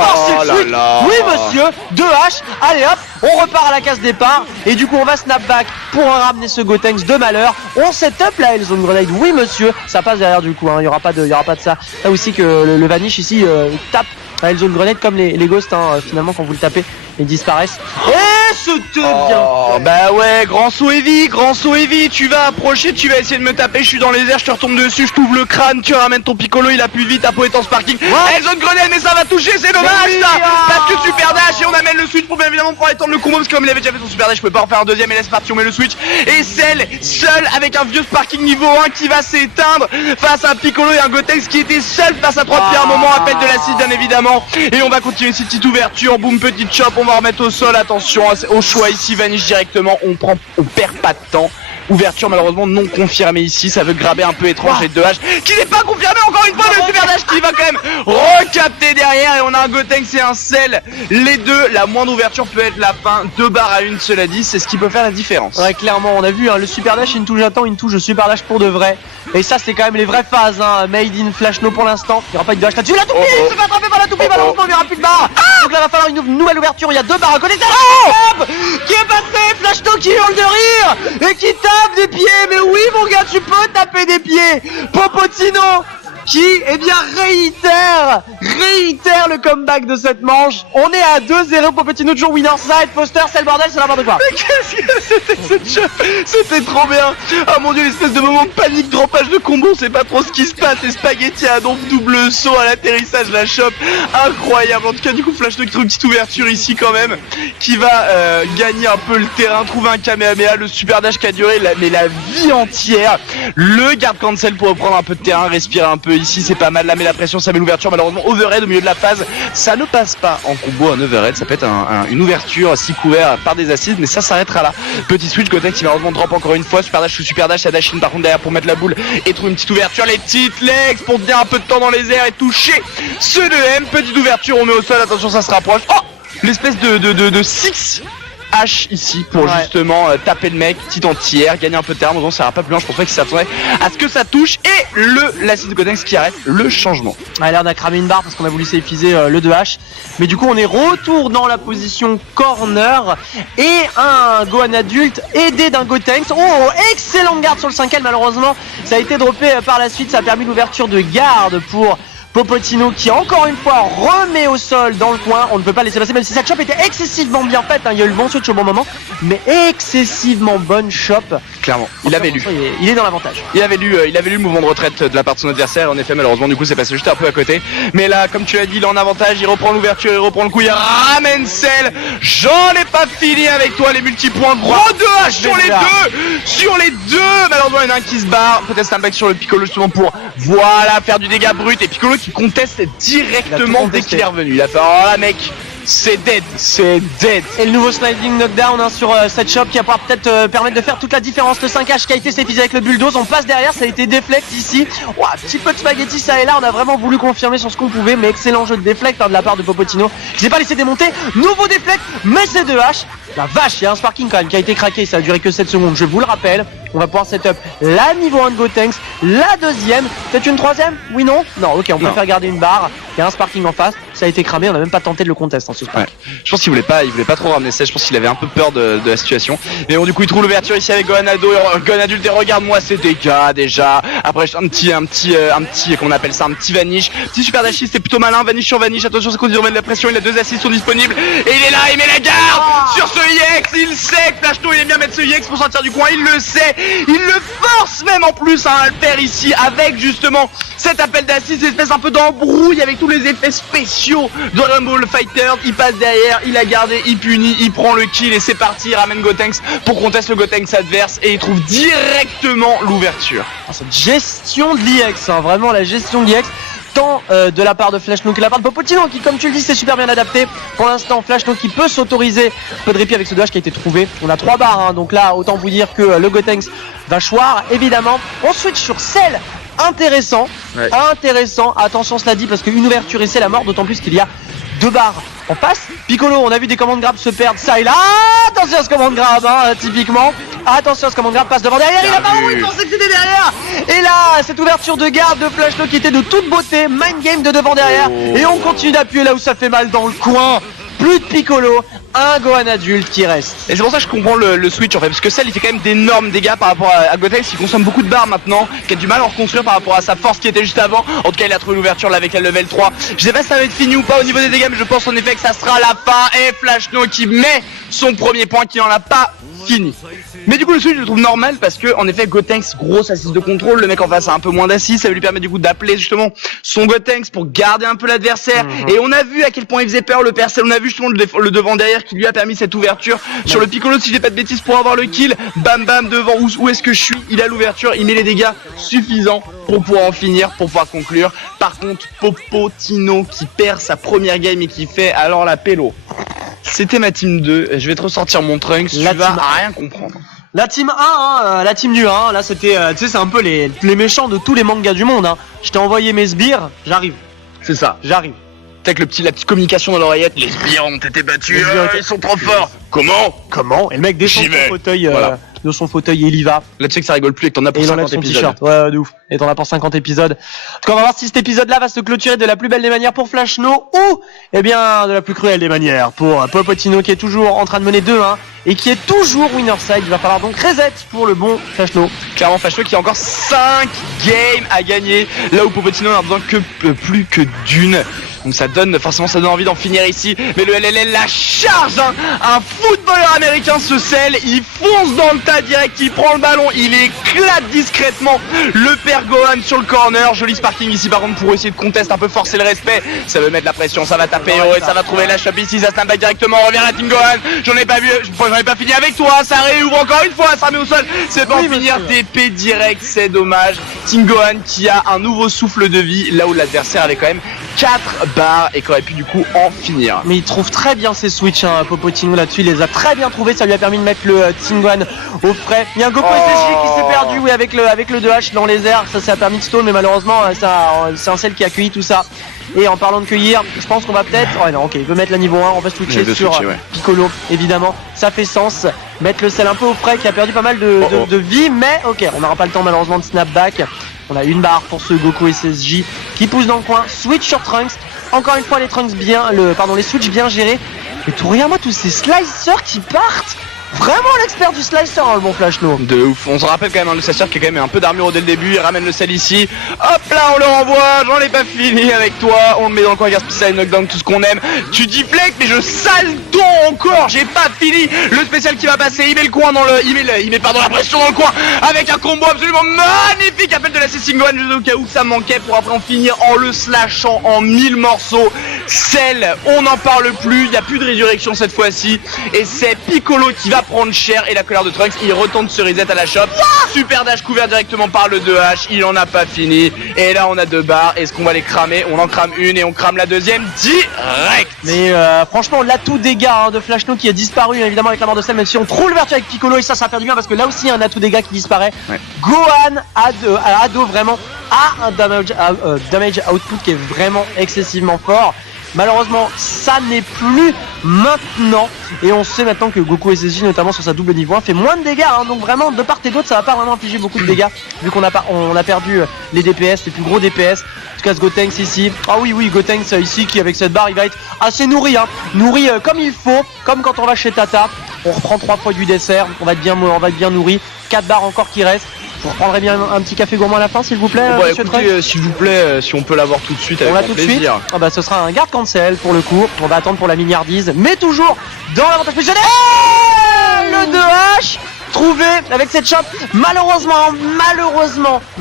Là là. Oui monsieur, 2H, allez hop, on repart à la case départ, et du coup on va snapback pour ramener ce Gotenks de malheur. On setup la Hellzone Grenade, oui monsieur, ça passe derrière du coup, hein, il y aura pas de ça. Là aussi que le Vanish ici tape la Hellzone Grenade comme les Ghosts, hein, finalement quand vous le tapez, ils disparaissent. Et ce bien. Bah ouais, grand saut heavy, tu vas approcher, tu vas essayer de me taper, je suis dans les airs, je te retombe dessus, je t'ouvre le crâne, tu ramènes ton Piccolo, il a plus vite, Apo est en sparking. Hellzone Grenade, mais ça va toucher, c'est dommage ça. Parce que super dash et on amène le switch pour bien évidemment pouvoir étendre le combo, parce que comme il avait déjà fait son super dash, je peux pas en faire un deuxième, et laisse partir, on met le switch. Et Cell, seul avec un vieux sparking niveau 1 qui va s'éteindre face à un Piccolo et un Gotenks qui était seul face à 3 depuis un moment, appel de l'acide bien évidemment. Et on va continuer cette petite ouverture, boum, petite chop, on va remettre au sol, attention au choix ici, Vanish directement, on perd pas de temps. Ouverture malheureusement non confirmée ici, ça veut graber un peu étrange et 2H qui n'est pas confirmé encore une fois, le super dash qui va quand même recapter derrière et on a un Gotenks et un Cell, les deux, la moindre ouverture peut être la fin, 2 barres à 1 cela dit, c'est ce qui peut faire la différence. Ouais clairement, on a vu hein, le super dash, une touche à temps, une touche de super dash pour de vrai, et ça c'est quand même les vraies phases, hein. Made in Flashno pour l'instant, il n'y aura pas de 2H là-dessus, la toupie, il se fait attraper par la toupie, malheureusement il n'y aura plus de barre, donc là va falloir une nouvelle ouverture, il y a 2 barres à côté, qui est passé, Flashno qui hurle de rire, et qui tape des pieds, mais oui mon gars tu peux taper des pieds. Popotino qui réitère le comeback de cette manche. On est à 2-0, Popotino toujours winner side, Foster c'est le bordel, c'est n'importe quoi. Mais qu'est-ce que c'était cette chop? C'était trop bien. Ah mon dieu, l'espèce de moment de panique, dropage de combo, c'est pas trop ce qui se passe. Et Spaghetti a donc double saut à l'atterrissage, la chop incroyable. En tout cas du coup Flashno qui trouve une petite ouverture ici quand même, qui va gagner un peu le terrain, trouver un Kamehameha, le super dash qui a duré la vie entière. Le guard cancel pour reprendre un peu de terrain, respirer un peu ici, c'est pas mal. Là mais la pression, ça met l'ouverture, malheureusement overhead au milieu de la phase, ça ne passe pas en combo un overhead, ça peut être une ouverture si couvert par des assises, mais ça s'arrêtera là. Petit switch, Gotenks qui malheureusement drop encore une fois, super dash sous super dash, ça dash in par contre derrière pour mettre la boule et trouver une petite ouverture, les petites legs pour tenir un peu de temps dans les airs et toucher ce 2M, petite ouverture, on met au sol, attention ça se rapproche, oh l'espèce de 6 H ici pour justement taper le mec, petite entière, gagner un peu de terrain, bon, ça ira pas plus loin, je pense pas qu'il s'attendait à ce que ça touche, et l'acide de Gotenks qui arrête le changement. Ouais, là on a cramé une barre parce qu'on a voulu safeiser le 2H, mais du coup on est retour dans la position corner, et un Gohan adulte aidé d'un Gotenks. Oh, excellente garde sur le 5L, malheureusement ça a été droppé par la suite, ça a permis l'ouverture de garde pour Popotino qui encore une fois remet au sol dans le coin. On ne peut pas laisser passer, même si cette chop était excessivement bien faite, hein. Il y a eu le bon switch au bon moment, mais excessivement bonne chop. Clairement, il avait lu. Il est dans l'avantage. Il avait lu le mouvement de retraite de la part de son adversaire. En effet, malheureusement, du coup, c'est passé juste un peu à côté. Mais là, comme tu l'as dit, il est en avantage. Il reprend l'ouverture, il reprend le coup. Il ramène Cell. J'en ai pas fini avec toi, les multipoints. Gros 2H sur les deux. Sur les deux. Malheureusement, il y en a un qui se barre. Peut-être un back sur le Piccolo justement pour, voilà, faire du dégât brut. Et Piccolo qui conteste directement dès qu'il est revenu. Il a fait, oh là, mec. C'est dead. Et le nouveau sliding knockdown, hein, sur cette shop qui va pouvoir peut-être permettre de faire toute la différence. Le 5H qui a été séfisé avec le bulldoze, on passe derrière, ça a été deflect ici. Ouah, un petit peu de spaghetti ça et là, on a vraiment voulu confirmer sur ce qu'on pouvait, mais excellent jeu de deflect, hein, de la part de Popotino. Je l'ai pas laissé démonter, nouveau deflect, mais c'est 2H. La vache, il y a un sparking quand même qui a été craqué, ça a duré que 7 secondes, je vous le rappelle. On va pouvoir setup la niveau 1 de Gotenks, la deuxième, peut-être une troisième? Oui, non? Non, ok, on peut faire garder une barre. Il y a un sparking en face, ça a été cramé, on n'a même pas tenté de le contest, hein, ce sparking. Ouais. Je pense qu'il voulait pas trop ramener ça, je pense qu'il avait un peu peur de la situation. Et bon, du coup, il trouve l'ouverture ici avec Gohan Adulte et regarde-moi ces dégâts déjà. Après, un petit, qu'on appelle ça, un petit vanish. Petit super dash, c'est plutôt malin, vanish sur vanish. Attention, ça continue de remettre la pression, il a 2 assists sont disponibles. Et il est là, il met la garde sur ce EX, il sait que Flashno, il aime bien mettre ce EX pour sortir du coin, il le sait. Il le force même en plus, hein, à le faire ici avec justement cet appel d'assist, cette espèce un peu d'embrouille avec tous les effets spéciaux de Rumble Fighter. Il passe derrière, il a gardé, il punit, il prend le kill et c'est parti. Il ramène Gotenks pour contester le Gotenks adverse et il trouve directement l'ouverture. Cette gestion de l'IX, hein, vraiment la gestion de l'IX. Tant de la part de Flashno que de la part de Popotino qui, comme tu le dis, c'est super bien adapté. Pour l'instant, Flashno qui peut s'autoriser un peu de répit avec ce dash qui a été trouvé. On a 3 barres, hein, donc là autant vous dire que le Gotenks va choir évidemment. On switch sur Cell, intéressant, ouais. Intéressant. Attention, cela dit, parce qu'une ouverture et c'est la mort, d'autant plus qu'il y a 2 barres en face. Piccolo, on a vu des commandes grab se perdre ça et là. Attention à ce commande grab, hein, typiquement. Attention à ce commande grab, passe devant derrière. Il a pas où il pensait que c'était derrière. Et là, cette ouverture de garde de Flashno qui était de toute beauté. Mind game de devant derrière. Et on continue d'appuyer là où ça fait mal dans le coin. Plus de Piccolo, un Gohan adulte qui reste. Et c'est pour ça que je comprends le switch en fait, parce que Cell il fait quand même d'énormes dégâts par rapport à Gotenks qui consomme beaucoup de barres maintenant, qui a du mal à en reconstruire par rapport à sa force qui était juste avant. En tout cas il a trouvé l'ouverture là avec la level 3. Je sais pas si ça va être fini ou pas au niveau des dégâts, mais je pense en effet que ça sera la fin. Et Flashno qui met son premier point, qui n'en a pas fini. Mais du coup le switch je le trouve normal parce que en effet Gotenks, grosse assise de contrôle, le mec en face a un peu moins d'assise, ça lui permet du coup d'appeler justement son Gotenks pour garder un peu l'adversaire. Et on a vu à quel point il faisait peur le Percel, on a vu justement le devant derrière qui lui a permis cette ouverture sur le Piccolo si j'ai pas de bêtises pour avoir le kill. Bam bam devant, où est-ce que je suis? Il a l'ouverture, il met les dégâts suffisants pour pouvoir en finir, pour pouvoir conclure. Par contre Popotino qui perd sa première game et qui fait alors la pélo. C'était ma team 2, je vais te ressortir mon Trunks, tu vas rien comprendre. La team 1, hein, la team du 1, là c'était, tu sais, c'est un peu les méchants de tous les mangas du monde, hein. Je t'ai envoyé mes sbires, j'arrive. C'est ça. J'arrive. Avec la petite communication dans l'oreillette, les sbires ont été battus, ils sont trop forts. Comment? Et le mec descend son fauteuil, voilà. De son fauteuil et il y va. Là tu sais que ça rigole plus et que t'en as pour 50 épisodes. Ouais, de ouf. Et t'en as pour 50 épisodes. En tout cas, on va voir si cet épisode-là va se clôturer de la plus belle des manières pour Flashno ou, eh bien, de la plus cruelle des manières pour Popotino qui est toujours en train de mener 2-1 et qui est toujours winner side. Il va falloir donc reset pour le bon Flashno. Clairement Flashno qui a encore 5 games à gagner. Là où Popotino n'a besoin que plus que d'une. Donc ça donne envie d'en finir ici. Mais le LLL la charge, hein. Un footballeur américain ce Cell, il fonce dans le tas direct, il prend le ballon, il éclate discrètement le père Gohan sur le corner. Joli sparking ici par contre pour essayer de contester un peu, forcer le respect. Ça veut mettre la pression, ça va taper et ça va trouver la shop ici, ça snap back directement, on revient à la team Gohan. J'en ai pas fini avec toi, ça réouvre encore une fois, ça met au sol. C'est pas en finir, TP direct, c'est dommage. Team Gohan qui a un nouveau souffle de vie là où l'adversaire avait quand même 4 barres et qui aurait pu du coup en finir. Mais il trouve très bien ses switches, hein, Popotino là-dessus, il les a très bien trouvés, ça lui a permis de mettre le Team Gohan au frais. Il y a un Goku SSJ qui s'est perdu, oui, avec le 2H dans les airs, ça a permis de stall, mais malheureusement c'est un Cell qui a accueilli tout ça. Et en parlant de cueillir, je pense qu'on va peut-être... Ouais non, ok, il veut mettre la niveau 1, on va switcher sur Piccolo, évidemment, ça fait sens. Mettre le Cell un peu au frais qui a perdu pas mal de vie, mais ok, on n'aura pas le temps malheureusement de snapback. On a une barre pour ce Goku SSJ qui pousse dans le coin, switch sur Trunks. Encore une fois les Trunks les switches bien gérés. Mais tout regarde-moi tous ces slicers qui partent. vraiment l'expert du slicer, hein, le bon Flashno. De ouf, on se rappelle quand même, le Slicer qui a quand même un peu d'armure dès le début, il ramène le sel ici, hop là on le renvoie, j'en ai pas fini avec toi, on le met dans le coin, spécial knockdown, tout ce qu'on aime, tu deflectes mais je salto encore, j'ai pas fini, le spécial qui va passer, il met le coin dans le, il met pardon la pression dans le coin, avec un combo absolument magnifique, appel de la C-Single One, juste au cas où ça manquait pour après en finir en le slashant en 1000 morceaux. Cell, on n'en parle plus, il n'y a plus de résurrection cette fois-ci, et c'est Piccolo qui va prendre cher, et la colère de Trunks, il retourne ce reset à la shop, super dash couvert directement par le 2H, il en a pas fini, et là on a 2 barres, est-ce qu'on va les cramer? On en crame une et on crame la deuxième direct. Mais franchement l'atout dégâts hein, de Flashno qui a disparu évidemment avec la mort de Cell, même si on trouve le vertu avec Piccolo, et ça a perdu bien parce que là aussi il y a un atout dégâts qui disparaît. Ouais. Gohan Ado vraiment a un damage output qui est vraiment excessivement fort. Malheureusement, ça n'est plus maintenant. Et on sait maintenant que Goku SSJ, notamment sur sa double niveau 1, fait moins de dégâts. Hein, donc vraiment, de part et d'autre, ça va pas vraiment infliger beaucoup de dégâts. Vu qu'on a perdu les DPS, les plus gros DPS. En tout cas, ce Gotenks ici. Ah oui, Gotenks ici, qui avec cette barre, il va être assez nourri. Hein. Nourri comme il faut, comme quand on va chez Tata. On reprend 3 fois du dessert, on va être bien nourri. 4 barres encore qui restent. Vous reprendrez bien un petit café gourmand à la fin, s'il vous plaît, Bah monsieur écoutez, s'il vous plaît, si on peut l'avoir tout de suite, avec on l'a grand tout de suite. plaisir. Ah bah ce sera un garde cancel pour le coup. On va attendre pour la milliardise, mais toujours dans l'avantage positionné. Le 2H trouvé avec cette chope. Malheureusement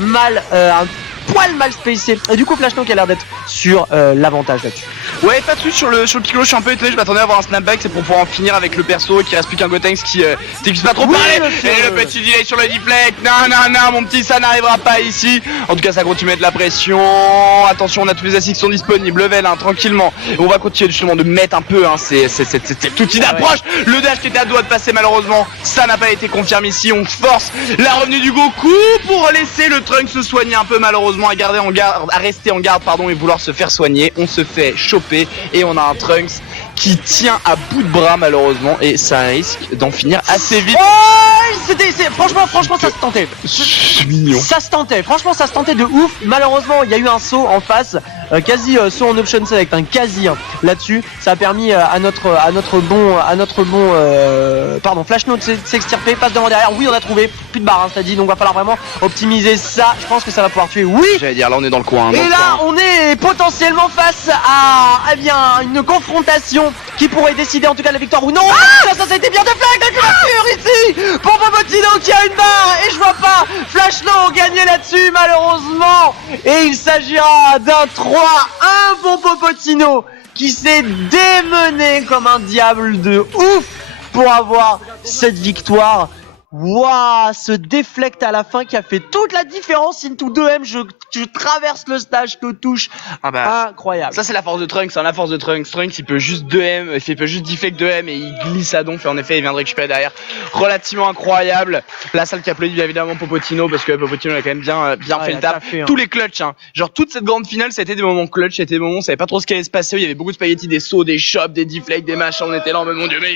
un poil mal spacé. Et du coup Flashno qui a l'air d'être sur l'avantage là-dessus. Ouais, pas de suite sur le Piccolo, je suis un peu étonné, je m'attendais à avoir un snapback, c'est pour pouvoir en finir avec le perso et qu'il reste plus qu'un Gotenks qui t'excuse pas trop parler. Et le petit delay sur le deflect, non, mon petit, ça n'arrivera pas ici. En tout cas, ça continue à mettre la pression. Attention, on a tous les assists qui sont disponibles, level 1, tranquillement. Et on va continuer justement de mettre un peu cet outil d'approche. Le dash qui était à doigt de passer, malheureusement, ça n'a pas été confirmé ici. On force la revenue du Goku pour laisser le Trunks se soigner un peu, malheureusement, à rester en garde, et vouloir se faire soigner. On se fait choper et on a un Trunks qui tient à bout de bras malheureusement et ça risque d'en finir assez vite. Franchement ça se tentait. C'est mignon. Ça se tentait, franchement ça se tentait de ouf. Malheureusement il y a eu un saut en face, quasi saut en option select, un quasi là-dessus. Ça a permis à notre bon Flashno de s'extirper, passe devant derrière. Oui on a trouvé, plus de barre ça dit, donc va falloir vraiment optimiser ça. Je pense que ça va pouvoir tuer. Oui. J'allais dire là on est dans le coin. Et là on est potentiellement face à une confrontation qui pourrait décider en tout cas de la victoire ou non. Ça a été bien de flag d'incubature ici pour Popotino qui a une barre et je vois pas Flashno gagner là-dessus malheureusement. Et il s'agira d'un 3-1 pour Popotino qui s'est démené comme un diable de ouf pour avoir cette victoire. Waouh, ce deflect à la fin qui a fait toute la différence. Into 2M, je traverse le stage, je te touche. Incroyable. Ça c'est la force de Trunks, la force de Trunks. Trunks il peut juste 2M, il peut juste deflect 2M et il glisse à donf et en effet il vient de récupérer derrière. Relativement incroyable. La salle qui applaudit bien évidemment Popotino parce que Popotino a quand même bien fait le taf. Tous les clutches, genre toute cette grande finale, ça a été des moments clutch, c'était des moments où on savait pas trop ce qui allait se passer. Il y avait beaucoup de spaghettis, des sauts, des chops, des deflects, des machins. On était là en mode mon dieu, mais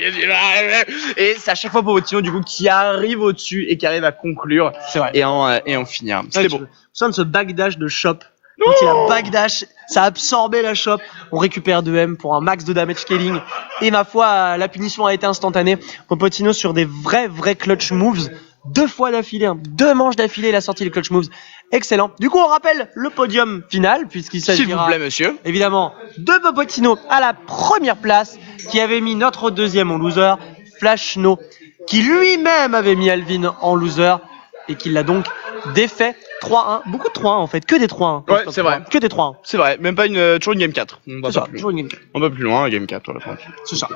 et c'est à chaque fois Popotino du coup qui arrive au-dessus et qui arrive à conclure et en finir. C'était beau. Ça de ce backdash de shop. Quand il a backdash, ça a absorbé la shop. On récupère 2M pour un max de damage scaling. Et ma foi, la punition a été instantanée. Popotino sur des vrais clutch moves. 2 fois d'affilée, 2 manches d'affilée, il a sorti les clutch moves. Excellent. Du coup, on rappelle le podium final, puisqu'il s'agira, s'il vous plaît, monsieur, évidemment, de Popotino à la première place, qui avait mis notre deuxième en loser, Flashno, qui lui-même avait mis Alvin en loser et qui l'a donc défait 3-1. Beaucoup de 3-1 en fait, que des 3-1. Ouais, c'est vrai. Que des 3-1. C'est vrai, même pas toujours une game 4. On va pas plus loin, game 4, voilà, tranquille. C'est ça.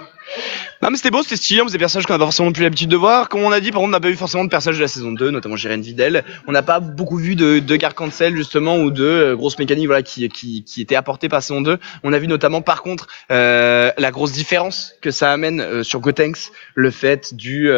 Non mais c'était beau, c'était stylé, on faisait des personnages qu'on n'a pas forcément plus l'habitude de voir. Comme on a dit, par contre, on n'a pas vu forcément de personnages de la saison 2, notamment Jiren Videl. On n'a pas beaucoup vu de Garde Cancel justement ou de grosses mécaniques qui étaient apportées par la saison 2. On a vu notamment par contre la grosse différence que ça amène sur Gotenks, le fait du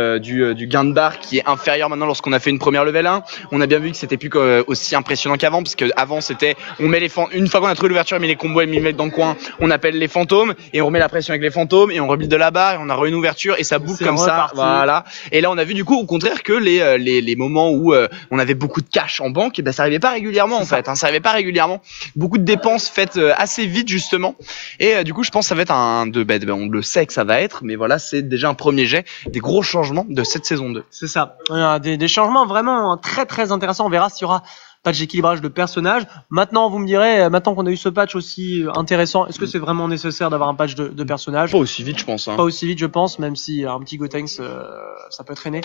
gain de barre qui est inférieur maintenant lorsqu'on a fait une première level 1. On a bien vu que c'était plus aussi impressionnant qu'avant, parce que avant c'était on met une fois qu'on a trouvé l'ouverture, on met les combos et met dans le coin, on appelle les fantômes et on remet la pression avec les fantômes et on rebuild de là-bas et on a une ouverture et ça boucle comme ça, voilà. Et là on a vu du coup au contraire que les moments où on avait beaucoup de cash en banque, et ben ça arrivait pas régulièrement en fait, ça arrivait pas régulièrement, beaucoup de dépenses faites assez vite justement, et du coup je pense que ça va être on le sait que ça va être, mais voilà, c'est déjà un premier jet des gros changements de cette saison 2. C'est ça, des changements vraiment très très intéressants. On verra s'il y aura patch d'équilibrage de personnages. Maintenant, vous me direz, maintenant qu'on a eu ce patch aussi intéressant, est-ce que c'est vraiment nécessaire d'avoir un patch de personnages? Pas aussi vite, je pense. Pas aussi vite, je pense, même si un petit Gotenks, ça peut traîner.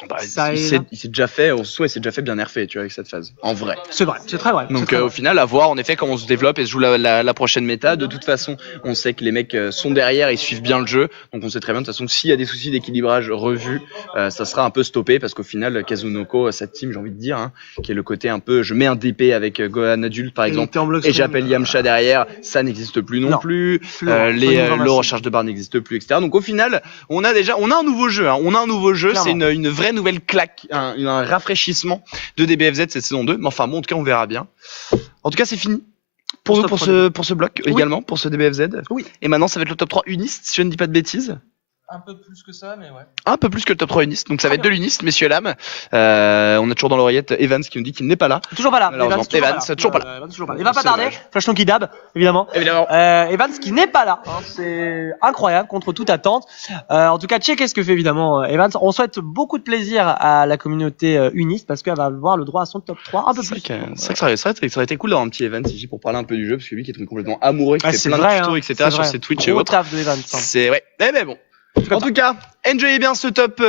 Il s'est déjà fait, en soi, il s'est déjà fait bien nerfé, tu vois, avec cette phase. En vrai. C'est vrai, c'est très vrai. Donc au final, à voir en effet comment on se développe et se joue la prochaine méta. De toute façon, on sait que les mecs sont derrière, ils suivent bien le jeu. Donc on sait très bien de toute façon que s'il y a des soucis d'équilibrage revus, ça sera un peu stoppé parce qu'au final, Kazunoko, cette team, j'ai envie de dire, hein, qui est le côté un peu, je mets un DP avec Gohan adulte par exemple, et j'appelle Yamcha derrière, ça n'existe plus non plus. Le recharge de barre n'existe plus, etc. Donc au final, on a un nouveau jeu. Hein. On a un nouveau jeu, c'est une vraie nouvelle claque, un rafraîchissement de DBFZ cette saison 2. Mais enfin bon, en tout cas, on verra bien. En tout cas, c'est fini. Pour nous, pour ce bloc également, pour ce DBFZ. Oui. Et maintenant, ça va être le top 3 uniste, si je ne dis pas de bêtises. Un peu plus que ça, mais ouais. Un peu plus que le top 3 uniste, donc ça va être de l'uniste, messieurs dames. On a toujours dans l'oreillette Evans qui nous dit qu'il n'est pas là. Toujours pas là. Evans, toujours pas là. Il va pas tarder. Flash Tonky Dab, évidemment. Evans qui n'est pas là. Hein, c'est incroyable, contre toute attente. En tout cas, checkez ce que fait évidemment Evans. On souhaite beaucoup de plaisir à la communauté uniste parce qu'elle va avoir le droit à son top 3 un peu plus. C'est vrai que ça aurait été cool d'avoir un petit Evans ici pour parler un peu du jeu, parce que lui qui est complètement amoureux, qui fait plein de tutos, etc. sur ses Twitch et autres. Taf de Evans. C'est ouais. Mais bon. En tout cas, enjoyez bien ce top,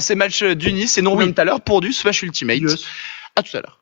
ces matchs d'Unis et nous revenons tout à l'heure pour du Smash Ultimate. Yes. À tout à l'heure.